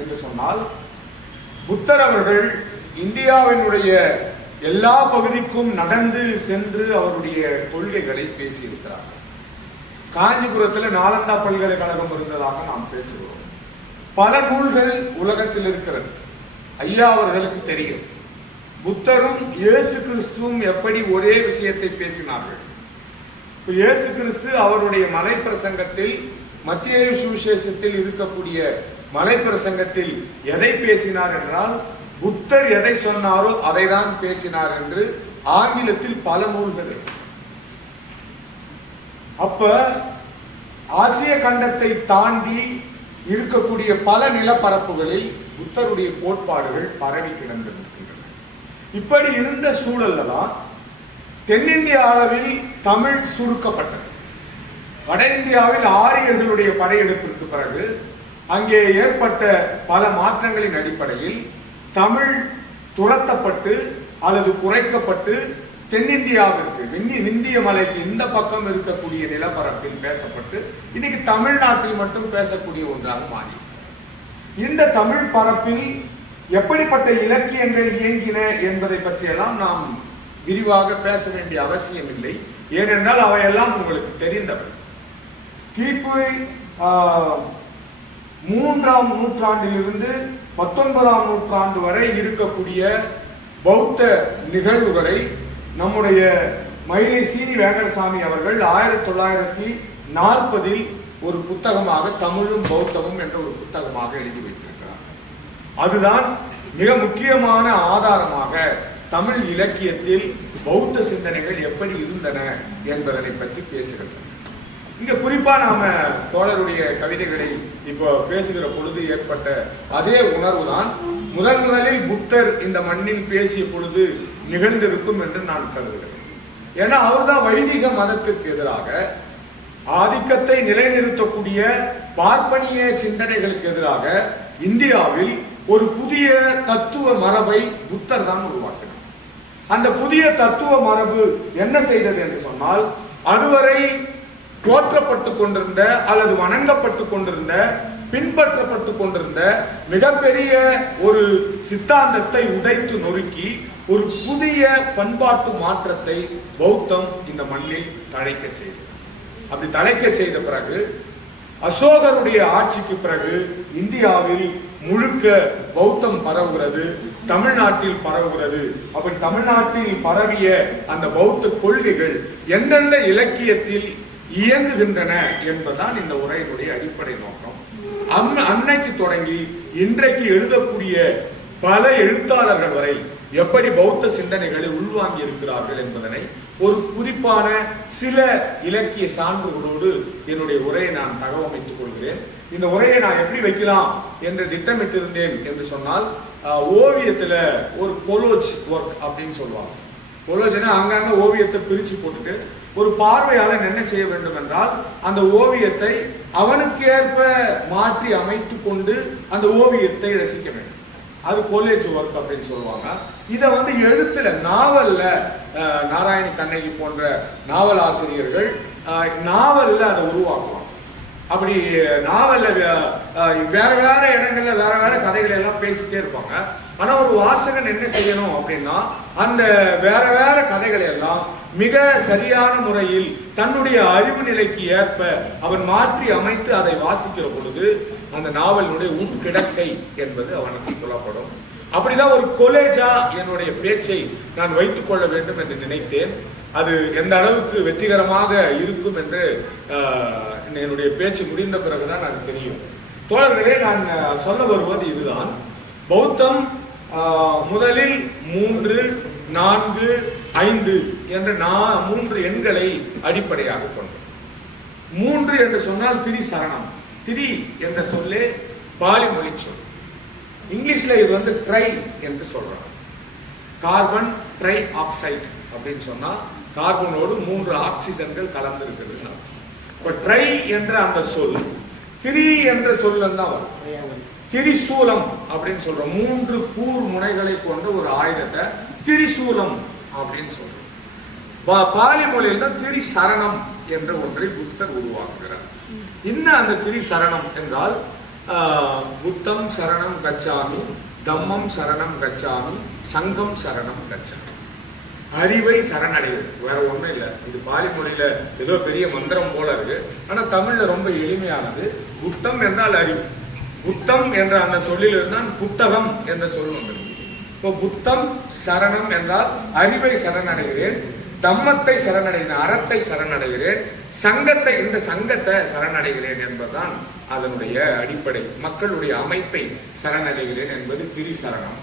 என்று சொன்னால், புத்தர் அவர்கள் இந்தியாவினுடைய எல்லா பகுதிக்கும் நடந்து சென்று அவருடைய கொள்கைகளை பேசியிருக்கிறார். காஞ்சிபுரத்தில் நாலந்தா பல்கலைக்கழகம் இருந்ததாக நாம் பேசுகிறோம். பல நூல்கள் உலகத்தில் இருக்கிறது. ஐயா அவர்களுக்கு தெரியும், புத்தரும் இயேசு கிறிஸ்துவும் எப்படி ஒரே விஷயத்தை பேசினார்கள். இயேசு கிறிஸ்து அவருடைய மலை பிரசங்கத்தில், மத்தேயு சுவிசேஷத்தில் இருக்கக்கூடிய மலை பிரசங்கத்தில் எதை பேசினார் என்றால், புத்தர் எதை சொன்னாரோ அதை தான் பேசினார் என்று ஆங்கிலத்தில் பல நூல்கள். அப்ப ஆசிய கண்டத்தை தாண்டி இருக்கக்கூடிய பல நிலப்பரப்புகளில் புத்தருடைய கோட்பாடுகள் பரவி கிடந்திருக்கின்றன. இப்படி இருந்த சூழல்ல தான் தென்னிந்திய அளவில் தமிழ் சுருக்கப்பட்டது. வட இந்தியாவில் ஆரியர்களுடைய படையெடுப்பிற்கு பிறகு அங்கே ஏற்பட்ட பல மாற்றங்களின் அடிப்படையில் தமிழ் துரத்தப்பட்டு அல்லது குறைக்கப்பட்டு தென்னிந்தியாவிற்கு, இந்திய மலைக்கு இந்த பக்கம் இருக்கக்கூடிய நிலப்பரப்பில் பேசப்பட்டு இன்னைக்கு தமிழ்நாட்டில் மட்டும் பேசக்கூடிய ஒன்றாக மாறி, இந்த தமிழ் பரப்பில் எப்படிப்பட்ட இலக்கியங்கள் இயங்கின என்பதை பற்றியெல்லாம் நாம் விரிவாக பேச வேண்டிய அவசியம் இல்லை. ஏனென்றால் அவையெல்லாம் உங்களுக்கு தெரிந்தவை. கிபி 3ஆம் நூற்றாண்டிலிருந்து 19ஆம் நூற்றாண்டு வரை இருக்கக்கூடிய பௌத்த நிகழ்வுகளை நம்முடைய மயிலை சீனி வெங்கடசாமி அவர்கள் 1940 ஒரு புத்தகமாக தமிழும் பௌத்தமும் என்ற ஒரு புத்தகமாக எழுதி வைத்திருக்கிறார். அதுதான் மிக முக்கியமான ஆதாரமாக தமிழ் இலக்கியத்தில் பௌத்த சிந்தனைகள் எப்படி இருந்தன என்பதனை பற்றி பேசுகிறது. இங்க குறிப்பா நாம தோழருடைய கவிதைகளை இப்போ பேசுகிற பொழுது ஏற்பட்ட அதே உணர்வு தான் முதலில் புத்தர் இந்த மண்ணில் பேசிய பொழுது நிகழ்ந்திருக்கும் என்று நான் கருதுகிறேன். ஏன்னா அவர்தான் வைதிக மதத்திற்கு எதிராக, ஆதிக்கத்தை நிலைநிறுத்தக்கூடிய பார்ப்பனிய சிந்தனைகளுக்கு எதிராக இந்தியாவில் ஒரு புதிய தத்துவ மரபை புத்தர் தான் உருவாக்கினார். அந்த புதிய தத்துவ மரபு என்ன செய்தது என்று சொன்னால், அதுவரை போற்றப்பட்டு கொண்டிருந்த அல்லது வணங்கப்பட்டு கொண்டிருந்த, பின்பற்றப்பட்டு கொண்டிருந்த மிகப்பெரிய ஒரு சித்தாந்தத்தை உடைத்து நொறுக்கி ஒரு புதிய பண்பாட்டு மாற்றத்தை பௌத்தம் இந்த மண்ணில் தழைக்க செய்தது. அப்படி தழைக்க செய்த பிறகு அசோகருடைய ஆட்சிக்கு பிறகு இந்தியாவில் முழுக்க பௌத்தம் பரவுகிறது, தமிழ்நாட்டில் பரவுகிறது. அப்படி தமிழ்நாட்டில் பரவிய அந்த பௌத்த கொள்கைகள் எந்தெந்த இலக்கியத்தில் இயங்குகின்றன என்பதுதான் இந்த உரையினுடைய அடிப்படை நோக்கம். அன்னைக்கு தொடங்கி இன்றைக்கு எழுதக்கூடிய பல எழுத்தாளர்கள் வரை எப்படி பௌத்த சிந்தனைகளை உள்வாங்கி இருக்கிறார்கள் என்பதனை ஒரு குறிப்பான சில இலக்கிய சான்றுகளோடு என்னுடைய உரையை நான் தகவமைத்துக் கொள்கிறேன். இந்த உரையை நான் எப்படி வைக்கலாம் என்று திட்டமிட்டிருந்தேன் என்று சொன்னால், ஓவியத்துல ஒரு கொலோஜ் ஒர்க் அப்படின்னு சொல்லுவாங்க. கொலோஜ்னா அங்கங்க ஓவியத்தை பிரிச்சு போட்டுட்டு ஒரு பார்வையாளன் என்ன செய்ய வேண்டும் என்றால், அந்த ஓவியத்தை அவனுக்கு ஏற்ப மாற்றி அமைத்து கொண்டு அந்த ஓவியத்தை ரசிக்க வேண்டும். அது கொலேஜ் ஒர்க் அப்படின்னு சொல்லுவாங்க. இதை எழுத்துல, நாவல்ல நாராயணி கண்ணகி போன்ற நாவல் ஆசிரியர்கள் நாவல்ல அதை உருவாக்குவாங்க. அப்படி நாவல்ல வேற வேற இடங்கள்ல வேற வேற கதைகளை எல்லாம் பேசிட்டே இருப்பாங்க. ஆனா ஒரு வாசகன் என்ன செய்யணும் அப்படின்னா, அந்த வேற வேற கதைகளை எல்லாம் மிக சரியான முறையில் தன்னுடைய அறிவு நிலைக்கு ஏற்ப அவன் மாற்றி அமைத்து அதை வாசிக்கிற பொழுது அந்த நாவலினுடைய உட்கிடக்கை என்பது அவனுக்கு புலப்படும். அப்படிதான் ஒரு கொலேஜா என்னுடைய பேச்சை நான் வைத்துக் கொள்ள வேண்டும் என்று நினைத்தேன். அது எந்த அளவுக்கு வெற்றிகரமாக இருக்கும் என்று என்னுடைய பேச்சு முடிந்த பிறகுதான் அது தெரியும். தோழர்களே, நான் சொல்ல வருவது இதுதான். பௌத்தம் முதலில் 3, 4, 5 என்ற 3 எண்களை அடிப்படையாக கொண்டது. 3 என்று சொன்னால் திரி சரணம். திரி என்ற சொல்லே பாலி மொழி சொல். இங்கிலீஷ்ல இது ட்ரை என்று சொல்றாங்க. கார்பன் ட்ரை ஆக்சைடு அப்படின்னு சொன்னா கார்பனோடு 3 ஆக்சிஜன்கள் கலந்து இருக்கிறது. இப்ப ட்ரை என்ற அந்த சொல் திரி என்ற சொல்ல தான் வரும். திரிசூலம் அப்படின்னு சொல்றோம். 3 கூர் முனைகளை கொண்ட ஒரு ஆயுதத்தை திரிசூலம் அப்படின்னு சொல்றோம். பாலி மொழியில் தான் திரி சரணம் என்ற ஒன்றை புத்தர் உருவாக்குகிறார். இன்னும் அந்த திரி சரணம் என்றால் புத்தம் சரணம் கச்சாமி, தம்மம் சரணம் கச்சாமி, சங்கம் சரணம் கச்சாமி. அறிவை சரணடைகிறது, வேற ஒன்றும் இல்லை. இது பாலி மொழியில ஏதோ பெரிய மந்திரம் போல இருக்கு, ஆனா தமிழ்ல ரொம்ப எளிமையானது. புத்தம் என்றால் அறிவு. புத்தம் என்ற அந்த சொல்லிலிருந்தான் புத்தகம் என்ற சொல் வந்தது. இப்போ புத்தம் சரணம் என்றால் அறிவை சரணடைகிறேன், தம்மத்தை சரணடைகிறேன், அறத்தை சரணடைகிறேன், சங்கத்தை, இந்த சங்கத்தை சரணடைகிறேன் என்பதுதான் அதனுடைய அடிப்படை. மக்களுடைய அமைப்பை சரணடைகிறேன் என்பது திரிசரணம்.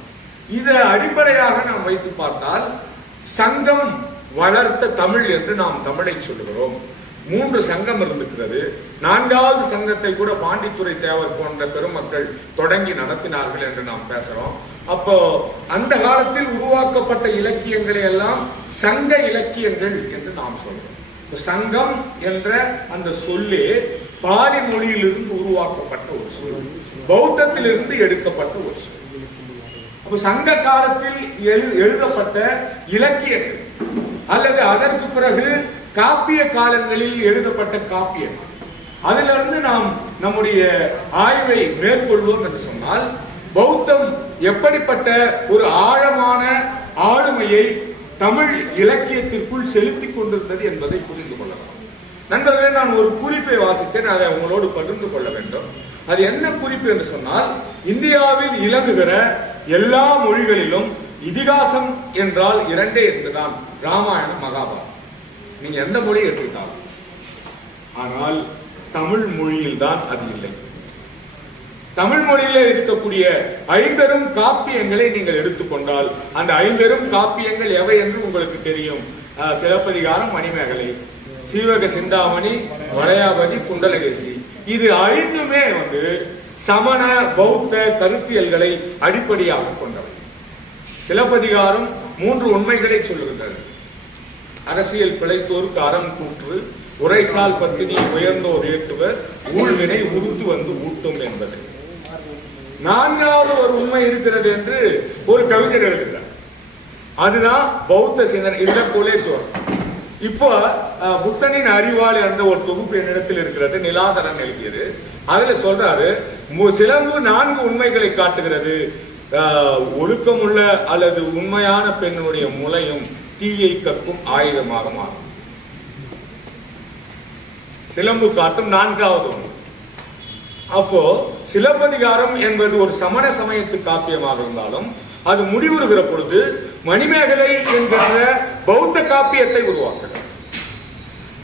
இதை அடிப்படையாக நாம் வைத்து பார்த்தால் சங்கம் வளர்த்த தமிழ் என்று நாம் தமிழை சொல்லுகிறோம். 3 சங்கம் இருந்திருக்கிறது. 4வது சங்கத்தை கூட பாண்டித்துரை தேவர் போன்ற பெருமக்கள் தொடங்கி நடத்தினார்கள் என்று நாம் பேசுறோம். அப்போ அந்த காலத்தில் உருவாக்கப்பட்ட இலக்கியங்களை எல்லாம் சங்க இலக்கியங்கள் என்று நாம் சொல்றோம். சங்கம் என்ற அந்த சொல்லே பாலி மொழியிலிருந்து உருவாக்கப்பட்ட ஒரு சொல், பௌத்தத்திலிருந்து எடுக்கப்பட்ட ஒரு சொல். அப்ப சங்க காலத்தில் எழுதப்பட்ட இலக்கியங்கள் அல்லது அதற்கு பிறகு காப்பிய காலங்களில் எழுதப்பட்ட காப்பியம், அதிலிருந்து நாம் நம்முடைய ஆய்வை மேற்கொள்வோம் என்று சொன்னால் பௌத்தம் எப்படிப்பட்ட ஒரு ஆழமான ஆளுமையை தமிழ் இலக்கியத்திற்குள் செலுத்திக் கொண்டிருந்தது என்பதை புரிந்து கொள்ளலாம். நண்பர்களே, நான் ஒரு குறிப்பை வாசித்தேன், அதை உங்களோடு பகிர்ந்து கொள்ள வேண்டும். அது என்ன குறிப்பு என்று சொன்னால், இந்தியாவில் இலங்குகிற எல்லா மொழிகளிலும் இதிகாசம் என்றால் 2 என்றுதான், ராமாயணம், மகாபாரதம். நீங்க எந்த மொழியை எடுத்துக்கிட்டாலும், ஆனால் தமிழ் மொழியில் தான் அது இல்லை. தமிழ் மொழியில இருக்கக்கூடிய 5 காப்பியங்களை நீங்கள் எடுத்துக்கொண்டால் அந்த 5 காப்பியங்கள் எவை என்று உங்களுக்கு தெரியும். சிலப்பதிகாரம், மணிமேகலை, சீவக சிந்தாமணி, வளையாபதி, குண்டலகேசி. இது 5மே சமண பௌத்த கருத்தியல்களை அடிப்படையாக கொண்டவை. சிலப்பதிகாரம் 3 உண்மைகளை சொல்லுகின்றது. அரசியல் பிழைத்தோருக்கு அறம் கூற்று, உரைசால் பத்தினி உயர்ந்தோர் ஏற்றுவர், ஊழ்வினை உறுத்து வந்து ஊட்டும் என்பது. 4வது ஒரு உண்மை இருக்கிறது என்று ஒரு கவிஞர் எழுதுகிறார். அதுதான் பௌத்த சிந்தனை. இதுல கோலேஜ் வரும். இப்போ புத்தனின் அறிவாள் என்ற ஒரு தொகுப்பு என்னிடத்தில் இருக்கிறது, நிலாதரன் எழுதியது. அதுல சொல்றாரு, சிலம்பு 4 உண்மைகளை காட்டுகிறது. ஒழுக்கமுள்ள அல்லது உண்மையான பெண்ணுடைய முலையும் தீயை கற்கும் ஆயுதமாக மாறும். சிலம்பு காட்டும் 4வது ஒன்று. அப்போ சிலப்பதிகாரம் என்பது ஒரு சமண சமயத்து காப்பியமாக இருந்தாலும் அது முடிவுறுகிற பொழுது மணிமேகலை என்கின்ற பௌத்த காப்பியத்தை உருவாக்குகிறது.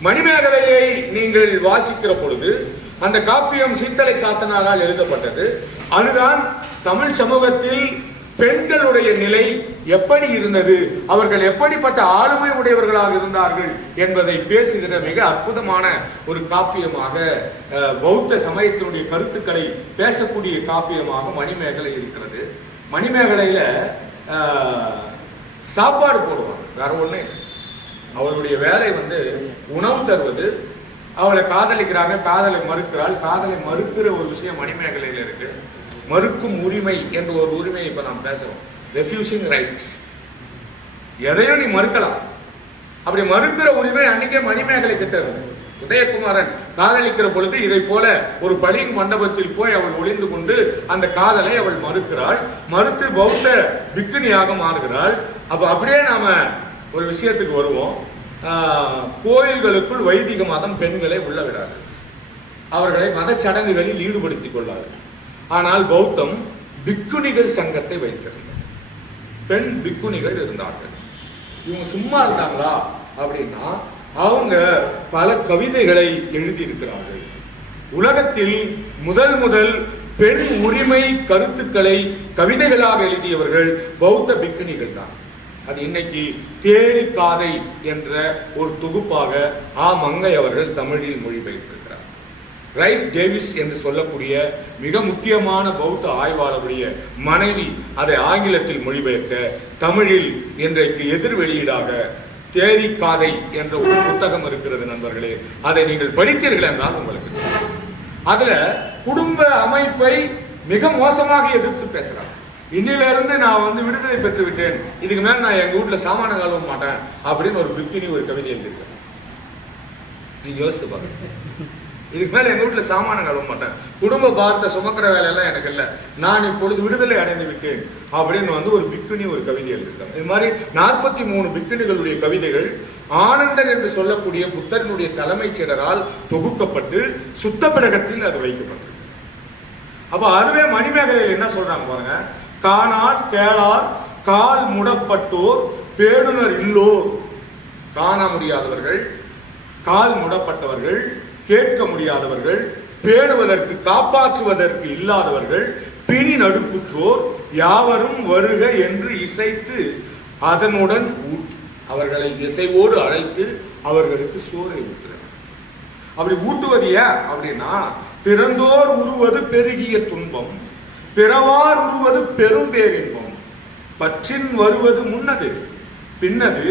மணிமேகலையை நீங்கள் வாசிக்கிற பொழுது அந்த காப்பியம் சீத்தலை சாத்தனாரால் எழுதப்பட்டது. அதுதான் தமிழ் சமூகத்தில் பெண்களுடைய நிலை எப்படி இருந்தது, அவர்கள் எப்படிப்பட்ட ஆளுமை உடையவர்களாக இருந்தார்கள் என்பதை பேசுகிற மிக அற்புதமான ஒரு காப்பியமாக, பௌத்த சமயத்தினுடைய கருத்துக்களை பேசக்கூடிய காப்பியமாக மணிமேகலை இருக்கிறது. மணிமேகலையில சாப்பாடு போடுவாங்க, வேற ஒண்ணு. அவளுடைய வேலை உணவு தருவது. அவளை காதலிக்கிறாங்க, காதலை மறுக்கிறாள். காதலை மறுக்கிற ஒரு விஷயம் மணிமேகலையில இருக்கு. மறுக்கும் உரிமை என்ற ஒரு உரிமை இப்ப நாம் பேசுறோம், ரெஃப்யூசிங் ரைட்ஸ். எதையும் நீ மறுக்கலாம். அப்படி மறுக்கிற உரிமை அன்னைக்கே மணிமேகலை கிட்ட இருக்கு. உதயகுமாரன் காதலிக்கிற பொழுது இதை போல ஒரு பளிங்கு மண்டபத்தில் போய் அவள் ஒளிந்து கொண்டு அந்த காதலை அவள் மறுக்கிறாள். மறுத்து பௌத்த பிக்குனியாக மாறுகிறாள். அப்ப அப்படியே நாம ஒரு விஷயத்துக்கு வருவோம். கோயில்களுக்குள் வைதிக மதம் பெண்களை உள்ள விடாது, அவர்களை மத சடங்குகளில் ஈடுபடுத்திக் கொள்ளாது. ஆனால் பௌத்தம் பிக்குணிகள் சங்கத்தை வைத்திருந்தது. பெண் பிக்குணிகள் இருந்தார்கள். இவங்க சும்மா இருந்தாங்களா அப்படின்னா, அவங்க பல கவிதைகளை எழுதியிருக்கிறார்கள். உலகத்தில் முதல் பெண் உரிமை கருத்துக்களை கவிதைகளாக எழுதியவர்கள் பௌத்த பிக்குணிகள் தான். அது இன்னைக்கு தேரி காதை என்ற ஒரு தொகுப்பாக மங்கை அவர்கள் தமிழில் மொழிபெயர்த்திருக்கிறார். ரைஸ் டேவிஸ் என்று சொல்லக்கூடிய மிக முக்கியமான பௌத்த ஆய்வாளருடைய மனைவி அதை ஆங்கிலத்தில் மொழிபெயர்க்க தமிழில் இன்றைக்கு எதிர் வெளியீடாக தேரி காதை என்ற ஒரு புத்தகம் இருக்கிறது. நண்பர்களே, அதை நீங்கள் படித்தீர்கள் என்றால் உங்களுக்கு அதுல குடும்ப அமைப்பை மிக மோசமாக எதிர்த்து பேசுறாங்க. இன்னிலிருந்து நான் விடுதலை பெற்று விட்டேன், இதுக்கு மேல நான் எங்க வீட்டுல சாமான கழுவ மாட்டேன் அப்படின்னு ஒரு பிக்கினி ஒரு கவிதை எழுதியிருக்கேன். நீங்க யோசித்து பாருங்க. இதுக்கு மேல எங்க வீட்டுல சாமானம் கழுவ மாட்டேன், குடும்ப பாரத்தை சுமக்கிற வேலையெல்லாம் எனக்கு இல்லை, நான் இப்பொழுது விடுதலை அடைந்து விட்டேன் அப்படின்னு வந்து ஒரு பிக்குனி ஒரு கவிதை எழுதியிருக்காங்க. இது மாதிரி 43 பிக்குனிகளுடைய கவிதைகள் ஆனந்தன் என்று சொல்லக்கூடிய புத்தரினுடைய தலைமைச் செயலரால் தொகுக்கப்பட்டு சுத்த பிடகத்தில் அது வைக்கப்பட்டது. அப்ப அதுவே மணிமேகலையில் என்ன சொல்றாங்க பாருங்க, காணார் கேளார் கால் முடப்பட்டோர் பேணுனர் இல்லோர். காண முடியாதவர்கள், கால் முடப்பட்டவர்கள், கேட்க முடியாதவர்கள், பேணுவதற்கு காப்பாற்றுவதற்கு இல்லாதவர்கள், பிணி நடுக்குற்றோர் யாவரும் வருக என்று இசைத்து அதனுடன் அவர்களை இசைவோடு அழைத்து அவர்களுக்கு சோறை ஊட்டுறார். அப்படி ஊட்டுவது ஏன் அப்படின்னா, பிறந்தோர் உருவது பெருகிய துன்பம், பிறவார் உருவது பெரும் பேரின்பம், பற்றின் வருவது முன்னது பின்னது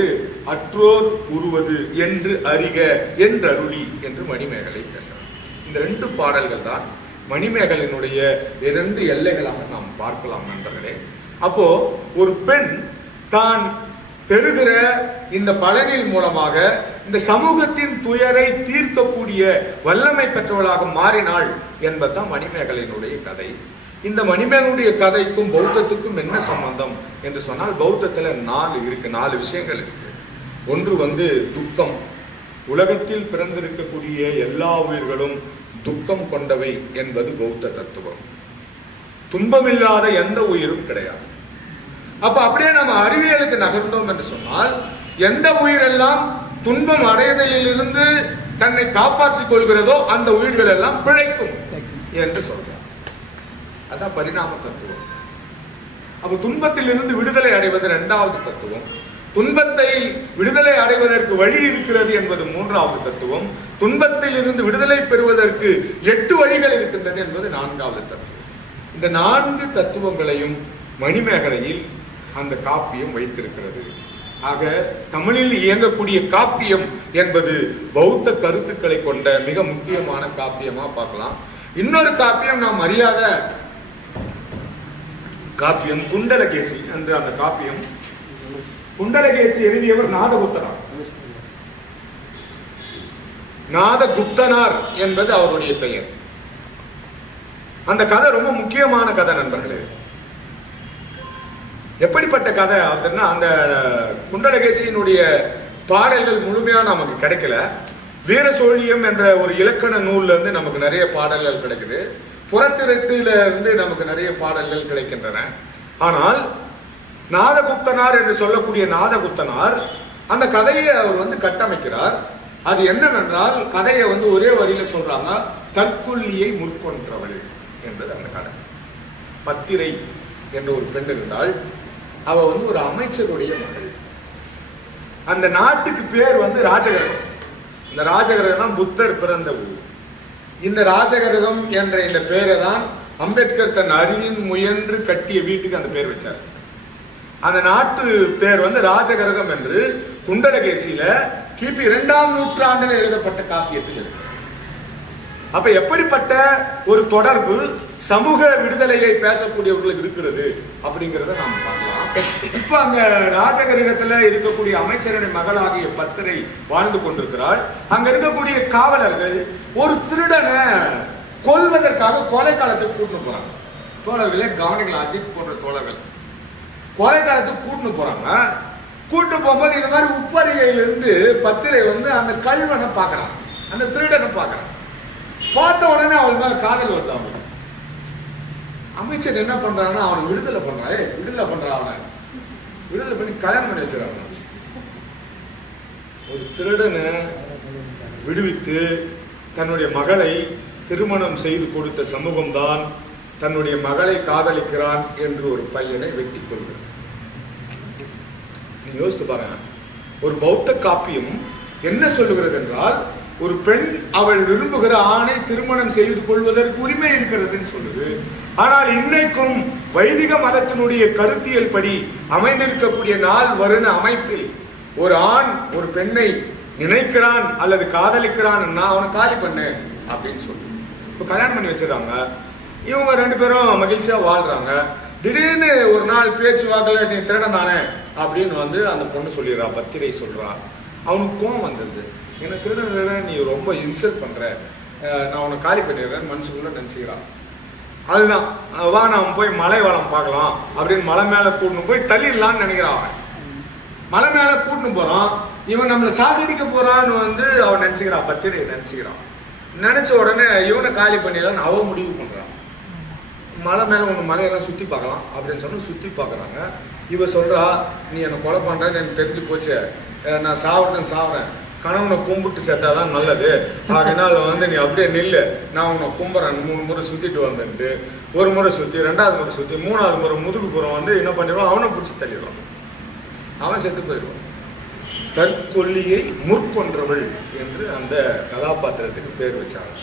அற்றோர் உருவது என்று அறிக என்றருளி என்று மணிமேகலை பேசுறார். இந்த 2 பாடல்கள் தான் மணிமேகலினுடைய 2 எல்லைகளாக நாம் பார்க்கலாம் நண்பர்களே. அப்போ ஒரு பெண் தான் பெறுகிற இந்த பலனின் மூலமாக இந்த சமூகத்தின் துயரை தீர்க்கக்கூடிய வல்லமை பெற்றவளாக மாறினாள் என்பதுதான் மணிமேகலினுடைய கதை. இந்த மணிமேகலுடைய கதைக்கும் பௌத்தத்துக்கும் என்ன சம்பந்தம் என்று சொன்னால், பௌத்தத்துல 4 விஷயங்கள் இருக்கு. ஒன்று வந்து துக்கம். உலகத்தில் பிறந்திருக்கக்கூடிய எல்லா உயிர்களும் துக்கம் கொண்டவை என்பது பௌத்த தத்துவம். துன்பமில்லாத எந்த உயிரும் கிடையாது. அப்ப அப்படியே நம்ம அறிவியலுக்கு நகர்ந்தோம் என்று சொன்னால், எந்த உயிரெல்லாம் துன்பம் அடைதலில் இருந்து தன்னை காப்பாற்றிக் கொள்கிறதோ அந்த உயிர்கள் எல்லாம் பிழைக்கும் என்று சொல்றார். அதான் பரிணாம தத்துவம். அப்ப துன்பத்தில் இருந்து விடுதலை அடைவது 2வது தத்துவம், துன்பத்தை விடுதலை அடைவதற்கு வழி இருக்கிறது என்பது 3வது தத்துவம், துன்பத்தில் இருந்து விடுதலை பெறுவதற்கு 8 வழிகள் இருக்கின்றன என்பது 4வது தத்துவம். இந்த 4 தத்துவங்களையும் மணிமேகலையில் அந்த காப்பியம் வைத்திருக்கிறது. ஆக தமிழில் இயங்கக்கூடிய காப்பியம் என்பது பௌத்த கருத்துக்களை கொண்ட மிக முக்கியமான காப்பியமா பார்க்கலாம். இன்னொரு காப்பியம் நாம் அறியாத காப்பியம் குண்டலகேசி என்ற அந்த காப்பியம். குண்டலகேசி எழுதியவர் நாதகுப்தனார். நாதகுப்தனார் என்பது அவருடைய பெயர். அந்த கதை ரொம்ப முக்கியமான கதை நண்பர்களே. எப்படிப்பட்ட கதை அப்படின்னா, அந்த குண்டலகேசியினுடைய பாடல்கள் முழுமையா நமக்கு கிடைக்கல. வீர சோழியம் என்ற ஒரு இலக்கண நூல்ல இருந்து நமக்கு நிறைய பாடல்கள் கிடைக்குது. புறத்திரட்டில இருந்து நமக்கு நிறைய பாடல்கள் கிடைக்கின்றன. ஆனால் நாதகுப்தனார் என்று சொல்லக்கூடிய நாதகுப்தனார் அந்த கதையை அவர் வந்து கட்டமைக்கிறார். அது என்னவென்றால், கதையை வந்து ஒரே வரியில சொல்றாங்க, தற்கொல்லியை முற்கொன்றவள் என்பது அந்த கதை. பத்திரை என்ற ஒரு பெண் இருந்தால், அவ வந்து ஒரு அமைச்சருடைய மகள். அந்த நாட்டுக்கு பேர் வந்து ராஜகிரகம். இந்த ராஜகிரகம் தான் புத்தர் பிறந்த ஊர். இந்த ராஜகிரகம் என்ற இந்த பேரை தான் அம்பேத்கர் தன் அரியின் முயன்று கட்டிய வீட்டுக்கு அந்த பேர் வச்சார். அந்த நாட்டு பேர் வந்து ராஜகிரகம் என்று குண்டலகேசியில கிபி 2ஆம் நூற்றாண்டில் எழுதப்பட்ட காப்பியத்தில் இருக்கு. அப்ப எப்படிப்பட்ட ஒரு தொடர்பு சமூக விடுதலையை பேசக்கூடியவர்களுக்கு இருக்கிறது அப்படிங்கிறத நாம் பார்க்கலாம். இப்ப அங்க ராஜகிரகத்துல இருக்கக்கூடிய அமைச்சரின் மகளாகிய பத்திரை வாழ்ந்து கொண்டிருக்கிறாள். அங்க இருக்கக்கூடிய காவலர்கள் ஒரு திருடனை கொல்வதற்காக கொலைக்காலத்துக்கு கூட்டிட்டு போறாங்க. தோழர்களே கவனிக்கலாம், அஜித் போன்ற தோழர்கள் கொலைக்காலத்துக்கு கூட்டிட்டு போறாங்க. கூட்டு போகும்போது இந்த மாதிரி உப்பரிகையிலிருந்து பத்திரை வந்து அந்த கல்வனை பார்க்கறான், அந்த திருடனை பார்க்கறான். பார்த்த உடனே அவள் மேல காதல் வருது. அவன் அமைச்சர் என்ன பண்றான்னா, அவனை விடுதலை பண்றான். விடுதலை பண்றான், அவனை விடுதலை பண்ணி கல்யாணம் பண்ணி வச்சிடறாங்க. ஒரு திருடனை விடுவித்து தன்னுடைய மகளை திருமணம் செய்து கொடுத்த சமூகம்தான் தன்னுடைய மகளை காதலிக்கிறான் என்று ஒரு பையனை வெட்டி கொள்கிறார். நீ யோசித்து பாருங்க, ஒரு பௌத்த காப்பியம் என்ன சொல்லுகிறது என்றால், ஒரு பெண் அவள் விரும்புகிற ஆணை திருமணம் செய்து கொள்வதற்கு உரிமை இருக்கிறதுன்னு சொல்லுது. ஆனால் இன்னைக்கும் வைதிக மதத்தினுடைய கருத்தியல் படி அமைந்திருக்கக்கூடிய நாள் வருண அமைப்பில் ஒரு ஆண் ஒரு பெண்ணை நினைக்கிறான் அல்லது காதலிக்கிறான், அவனை காலி பண்ணு அப்படின்னு சொல்லு. இப்ப கல்யாணம் பண்ணி வச்சிடறாங்க. இவங்க 2 பேரும் மகிழ்ச்சியா வாழ்றாங்க. திடீர்னு ஒரு நாள் பேச்சுவாக்கில் நீ திருடன் தானே அப்படின்னு வந்து அந்த பொண்ணு சொல்லிடுறா, பத்திரை சொல்றா. அவனுக்கு கோவம் வந்துடுது. என்ன திருடன் நீ ரொம்ப இன்சல்ட் பண்ற நான் உன்னை காலி பண்ணிடுறேன் மனசுக்குள்ள நினச்சிக்கிறான். அதுதான் வா நாம் போய் மலை வளம் பார்க்கலாம் அப்படின்னு மலை மேலே கூட்டின்னு போய் தள்ளிடலான்னு நினைக்கிறான். அவன் மலை மேலே கூட்டின்னு போகிறான், இவன் நம்மளை சாகடிக்க போகிறான்னு வந்து அவன் நினச்சிக்கிறான், பத்திரை நினச்சிக்கிறான். நினச்ச உடனே இவனை காலி பண்ணிடலான்னு அவன் முடிவு பண்ணுறான். மலை மேலே ஒன்று மலையெல்லாம் சுற்றி பார்க்கலாம் அப்படின்னு சொன்னால் சுற்றி பார்க்குறாங்க. இவன் சொல்கிறா, நீ என்னை கொலை பண்ணுறேன்னு எனக்கு தெரிஞ்சு போச்சு, நான் சாவுறேன், கணவனை கும்பிட்டு சேர்த்தாதான் நல்லது, அதனால வந்து நீ அப்படியே நில்லு, நான் உன்னை கும்புறேன் 3 முறை சுற்றிட்டு வந்துட்டு, ஒரு முறை சுற்றி 2வது முறை சுற்றி 3வது முறை முதுகு புறம் வந்து என்ன பண்ணிடுவான், அவனை பிடிச்சி தள்ளிடுவான், அவன் செத்து போயிடுவான். தற்கொல்லியை முற்கொன்றவள் என்று அந்த கதாபாத்திரத்துக்கு பேர் வச்சாங்க.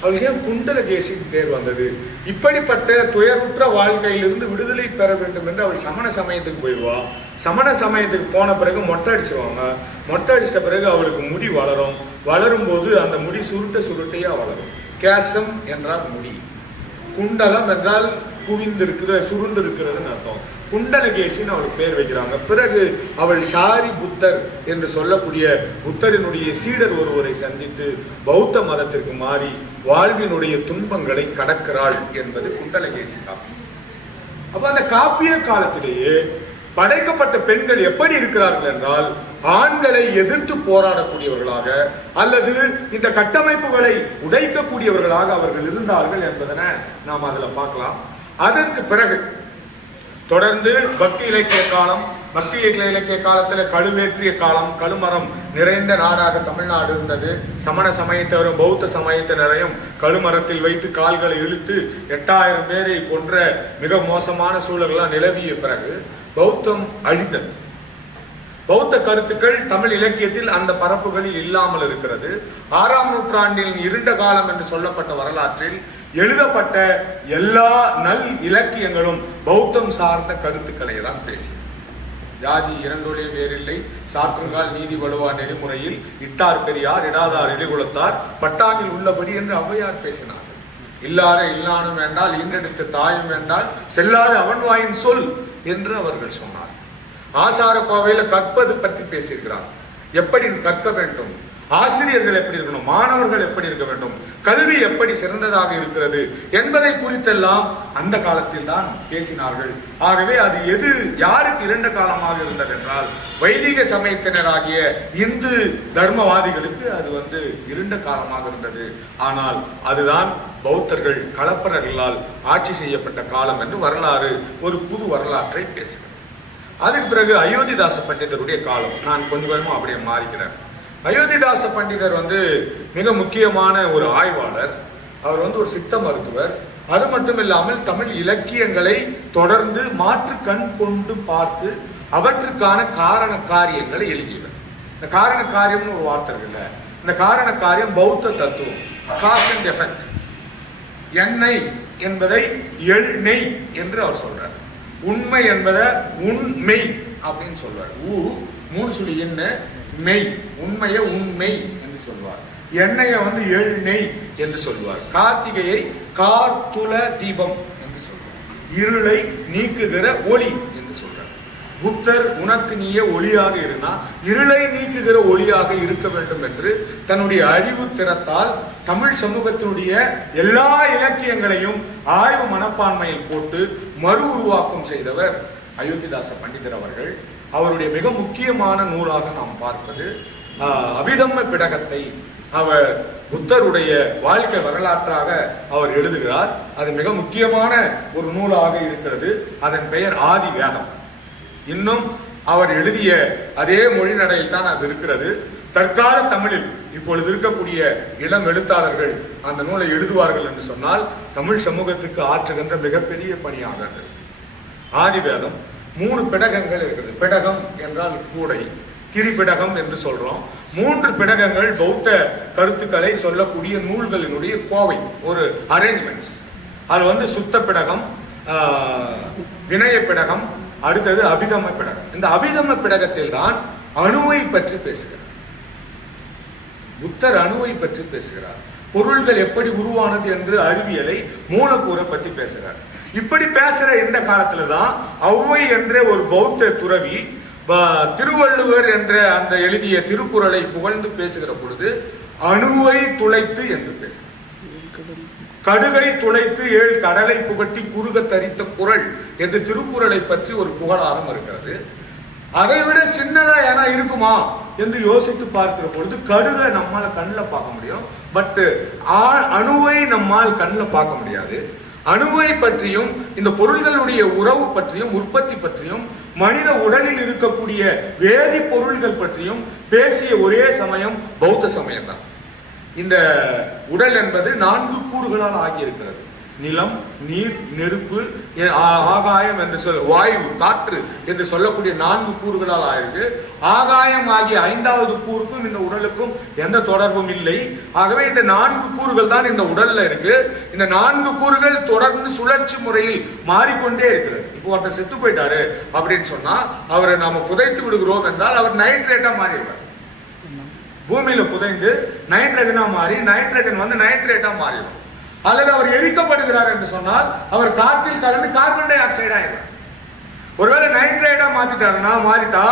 அவளுக்கு ஏன் குண்டலகேசிக்கு பேர் வந்தது? இப்படிப்பட்ட துயருற்ற வாழ்க்கையிலிருந்து விடுதலை பெற வேண்டும் என்று அவள் சமண சமயத்துக்கு போயிடுவா. சமண சமயத்துக்கு போன பிறகு மொட்டை அடிச்சிருவாங்க. மொட்டை அடிச்சிட்ட பிறகு அவளுக்கு முடி வளரும் போது அந்த முடி சுருட்டையா வளரும். கேசம் என்றால் முடி, குண்டலம் என்றால் சுருண்டிருக்கிறதுன்னு அர்த்தம். குண்டலகேசின்னு அவளுக்கு பேர் வைக்கிறாங்க. பிறகு அவள் சாரி புத்தர் என்று சொல்லக்கூடிய புத்தரினுடைய சீடர் ஒருவரை சந்தித்து பௌத்த மதத்திற்கு மாறி வாழ்வினுடைய துன்பங்களை கடக்கிறாள் என்பது குண்டலகேசி காப்பியம். அப்ப அந்த காப்பிய காலத்திலேயே படைக்கப்பட்ட பெண்கள் எப்படி இருக்கிறார்கள் என்றால், ஆண்களை எதிர்த்து போராடக்கூடியவர்களாக அல்லது இந்த கட்டமைப்புகளை உடைக்கக்கூடியவர்களாக அவர்கள் இருந்தார்கள் என்பதனை நாம் அதுல பார்க்கலாம். அதற்கு பிறகு தொடர்ந்து பக்தி இலக்கிய காலம், பக்தி இலக்கிய காலத்தில் கழுவேற்றிய காலம், கழுமரம் நிறைந்த நாடாக தமிழ்நாடு இருந்தது. சமண சமயத்தவரும் பௌத்த சமயத்தினரையும் கழுமரத்தில் வைத்து கால்களை இழுத்து 8000 பேரை கொன்ற மிக மோசமான சூழல்கள்லாம் நிலவிய பிறகு பௌத்தம் அழிந்தது. பௌத்த கருத்துக்கள் தமிழ் இலக்கியத்தில் அந்த பரப்புகளில் இல்லாமல் இருக்கிறது. 6ஆம் நூற்றாண்டின் இருண்ட காலம் என்று சொல்லப்பட்ட வரலாற்றில் எழுதப்பட்ட எல்லா நல் இலக்கியங்களும் பௌத்தம் சார்ந்த கருத்துக்களை தான் பேசியது. ஜாதி இரண்டொழிய வேறில்லை, சாற்றுங்கால் நீதி வலுவா நெறிமுறையில் இட்டார் பெரியார் இடாதார் இடைகுலத்தார் பட்டாங்கில் உள்ளபடி என்று ஔவையார் பேசினார். இல்லாத இல்லானும் வேண்டால் ஈன்றெடுத்த தாயும் வேண்டால் செல்லாத அவன் வாயின் சொல் என்று அவர்கள் சொன்னார். ஆசார கோவையில கற்பது பற்றி பேசியிருக்கிறார். எப்படி கற்க வேண்டும், ஆசிரியர்கள் எப்படி இருக்கணும், மாணவர்கள் எப்படி இருக்க வேண்டும், கல்வி எப்படி சிறந்ததாக இருக்கிறது என்பதை குறித்தெல்லாம் அந்த காலத்தில் தான் பேசினார்கள். ஆகவே அது யாருக்கு இரண்ட காலமாக இருந்தது என்றால், வைதிக சமயத்தினராகிய இந்து தர்மவாதிகளுக்கு அது இருண்ட காலமாக இருந்தது. ஆனால் அதுதான் பௌத்தர்கள் கலப்பரர்களால் ஆட்சி செய்யப்பட்ட காலம் என்று வரலாறு ஒரு புது வரலாற்றை பேசுகிறது. அதுக்கு பிறகு அயோத்திதாச பண்டிதருடைய காலம். நான் கொஞ்சமா அப்படியே மாறிக்கிறேன். அயோத்திதாச பண்டிதர் மிக முக்கியமான ஒரு ஆய்வாளர். அவர் ஒரு சித்த மருத்துவர். அது மட்டும் இல்லாமல் தமிழ் இலக்கியங்களை தொடர்ந்து மாற்று கண் கொண்டு பார்த்து அவற்றுக்கான காரண காரியங்களை எழுதியவர். இந்த காரண காரியம்னு ஒரு வார்த்தை இருக்குல்ல, இந்த காரண காரியம் பௌத்த தத்துவம், காஸ் அண்ட் எஃபெக்ட். எண்ணெய் என்பதை எண்ணெய் என்று அவர் சொல்றார். உண்மை என்பதை உண்மை அப்படின்னு சொல்வார். மூணு சொல்லி என்ன மெய், உண்மையை உண்மை என்று சொல்வார். எண்ணெயை எண்ணெய் என்று சொல்வார். கார்த்திகையை கார்த்துல தீபம் என்று சொல்வார். இருளை நீக்குகிற ஒளி என்று சொல்றார். புத்தர் உனக்கு நீயே ஒளியாக இருந்தா இருளை நீக்குகிற ஒளியாக இருக்க வேண்டும் என்று தன்னுடைய அறிவு திறத்தால் தமிழ் சமூகத்தினுடைய எல்லா இலக்கியங்களையும் ஆய்வு மனப்பான்மையில் போட்டு மறு உருவாக்கம் செய்தவர் அயோத்திதாச பண்டிதர் அவர்கள். அவருடைய மிக முக்கியமான நூலாக நாம் பார்ப்பது அபிதம்ம பிடகத்தை அவர் புத்தருடைய வாழ்க்கை வரலாற்றாக அவர் எழுதுகிறார். அது மிக முக்கியமான ஒரு நூலாக இருக்கிறது. அதன் பெயர் ஆதி வேதம். இன்னும் அவர் எழுதிய அதே மொழி நடையில் தான் அது இருக்கிறது. தற்கால தமிழில் இப்பொழுது இருக்கக்கூடிய இளம் எழுத்தாளர்கள் அந்த நூலை எழுதுவார்கள் என்று சொன்னால் தமிழ் சமூகத்துக்கு ஆற்றுகின்ற மிகப்பெரிய பணியாகிறது. ஆதிவேதம் 3 பிடகங்கள் இருக்கிறது. பிடகம் என்றால் கூடை, திரிபிடகம் என்று சொல்றோம். 3 பிடகங்கள் பௌத்த கருத்துக்களை சொல்லக்கூடிய நூல்களினுடைய கோவை, ஒரு அரேஞ்ச்மெண்ட்ஸ். அது சுத்த பிடகம், வினய பிடகம், அடுத்தது அபிதம பிடகம். இந்த அபிதம பிடகத்தில் தான் அணுவை பற்றி பேசுகிறார். புத்தர் அணுவை பற்றி பேசுகிறார். பொருள்கள் எப்படி உருவானது என்று அறிவியலை, மூலக்கூறை பற்றி பேசுகிறார். இப்படி பேசுற இந்த காலத்துல தான் ஔவை என்ற ஒரு பௌத்த துறவி திருவள்ளுவர் என்ற அந்த எழுதிய திருக்குறளை புகழ்ந்து பேசுகிற பொழுது அணுவை துளைத்து என்று பேசுகிறார். கடுகை துளைத்து 7 கடலை புகட்டி குறுக தரித்த குறள் என்று திருக்குறளை பற்றி ஒரு புகழாரம் இருக்கிறது. அதை விட சின்னதா ஏன்னா இருக்குமா என்று யோசித்து பார்க்கிற பொழுது கடுகை நம்மால கண்ணில் பார்க்க முடியும், பட் அணுவை நம்மால் கண்ணில் பார்க்க முடியாது. அணுவை பற்றியும் இந்த பொருள்களுடைய உறவு பற்றியும் உற்பத்தி பற்றியும் மனித உடலில் இருக்கக்கூடிய வேதி பொருள்கள் பற்றியும் பேசிய ஒரே சமயம் பௌத்த சமயம் தான். இந்த உடல் என்பது 4 கூறுகளால் ஆகியிருக்கிறது. நிலம், நீர், நெருப்பு, ஆகாயம் என்று வாயு, காற்று என்று சொல்லக்கூடிய 4 கூறுகளால் ஆயிருக்கு. ஆகாயம் ஆகிய 5வது கூறுக்கும் இந்த உடலுக்கும் எந்த தொடர்பும் இல்லை. ஆகவே இந்த 4 கூறுகள் தான் இந்த உடல்ல இருக்கு. இந்த 4 கூறுகள் தொடர்ந்து சுழற்சி முறையில் மாறிக்கொண்டே இருக்கிறது. இப்போ ஒருத்தர் செத்து போயிட்டாரு அப்படின்னு சொன்னா அவரை நாம புதைத்து விடுகிறோம் என்றால் அவர் நைட்ரேட்டா மாறிடுவார். பூமியில புதைந்து நைட்ரஜனா மாறி நைட்ரஜன் வந்து நைட்ரேட்டா மாறிடும். அல்லது அவர் எரிக்கப்படுகிறார் என்று சொன்னால் அவர் காற்றில் கலந்து கார்பன் டை ஆக்சைடு ஆயிடும். ஒருவேளை நைட்ரேட்டா மாறிட்டா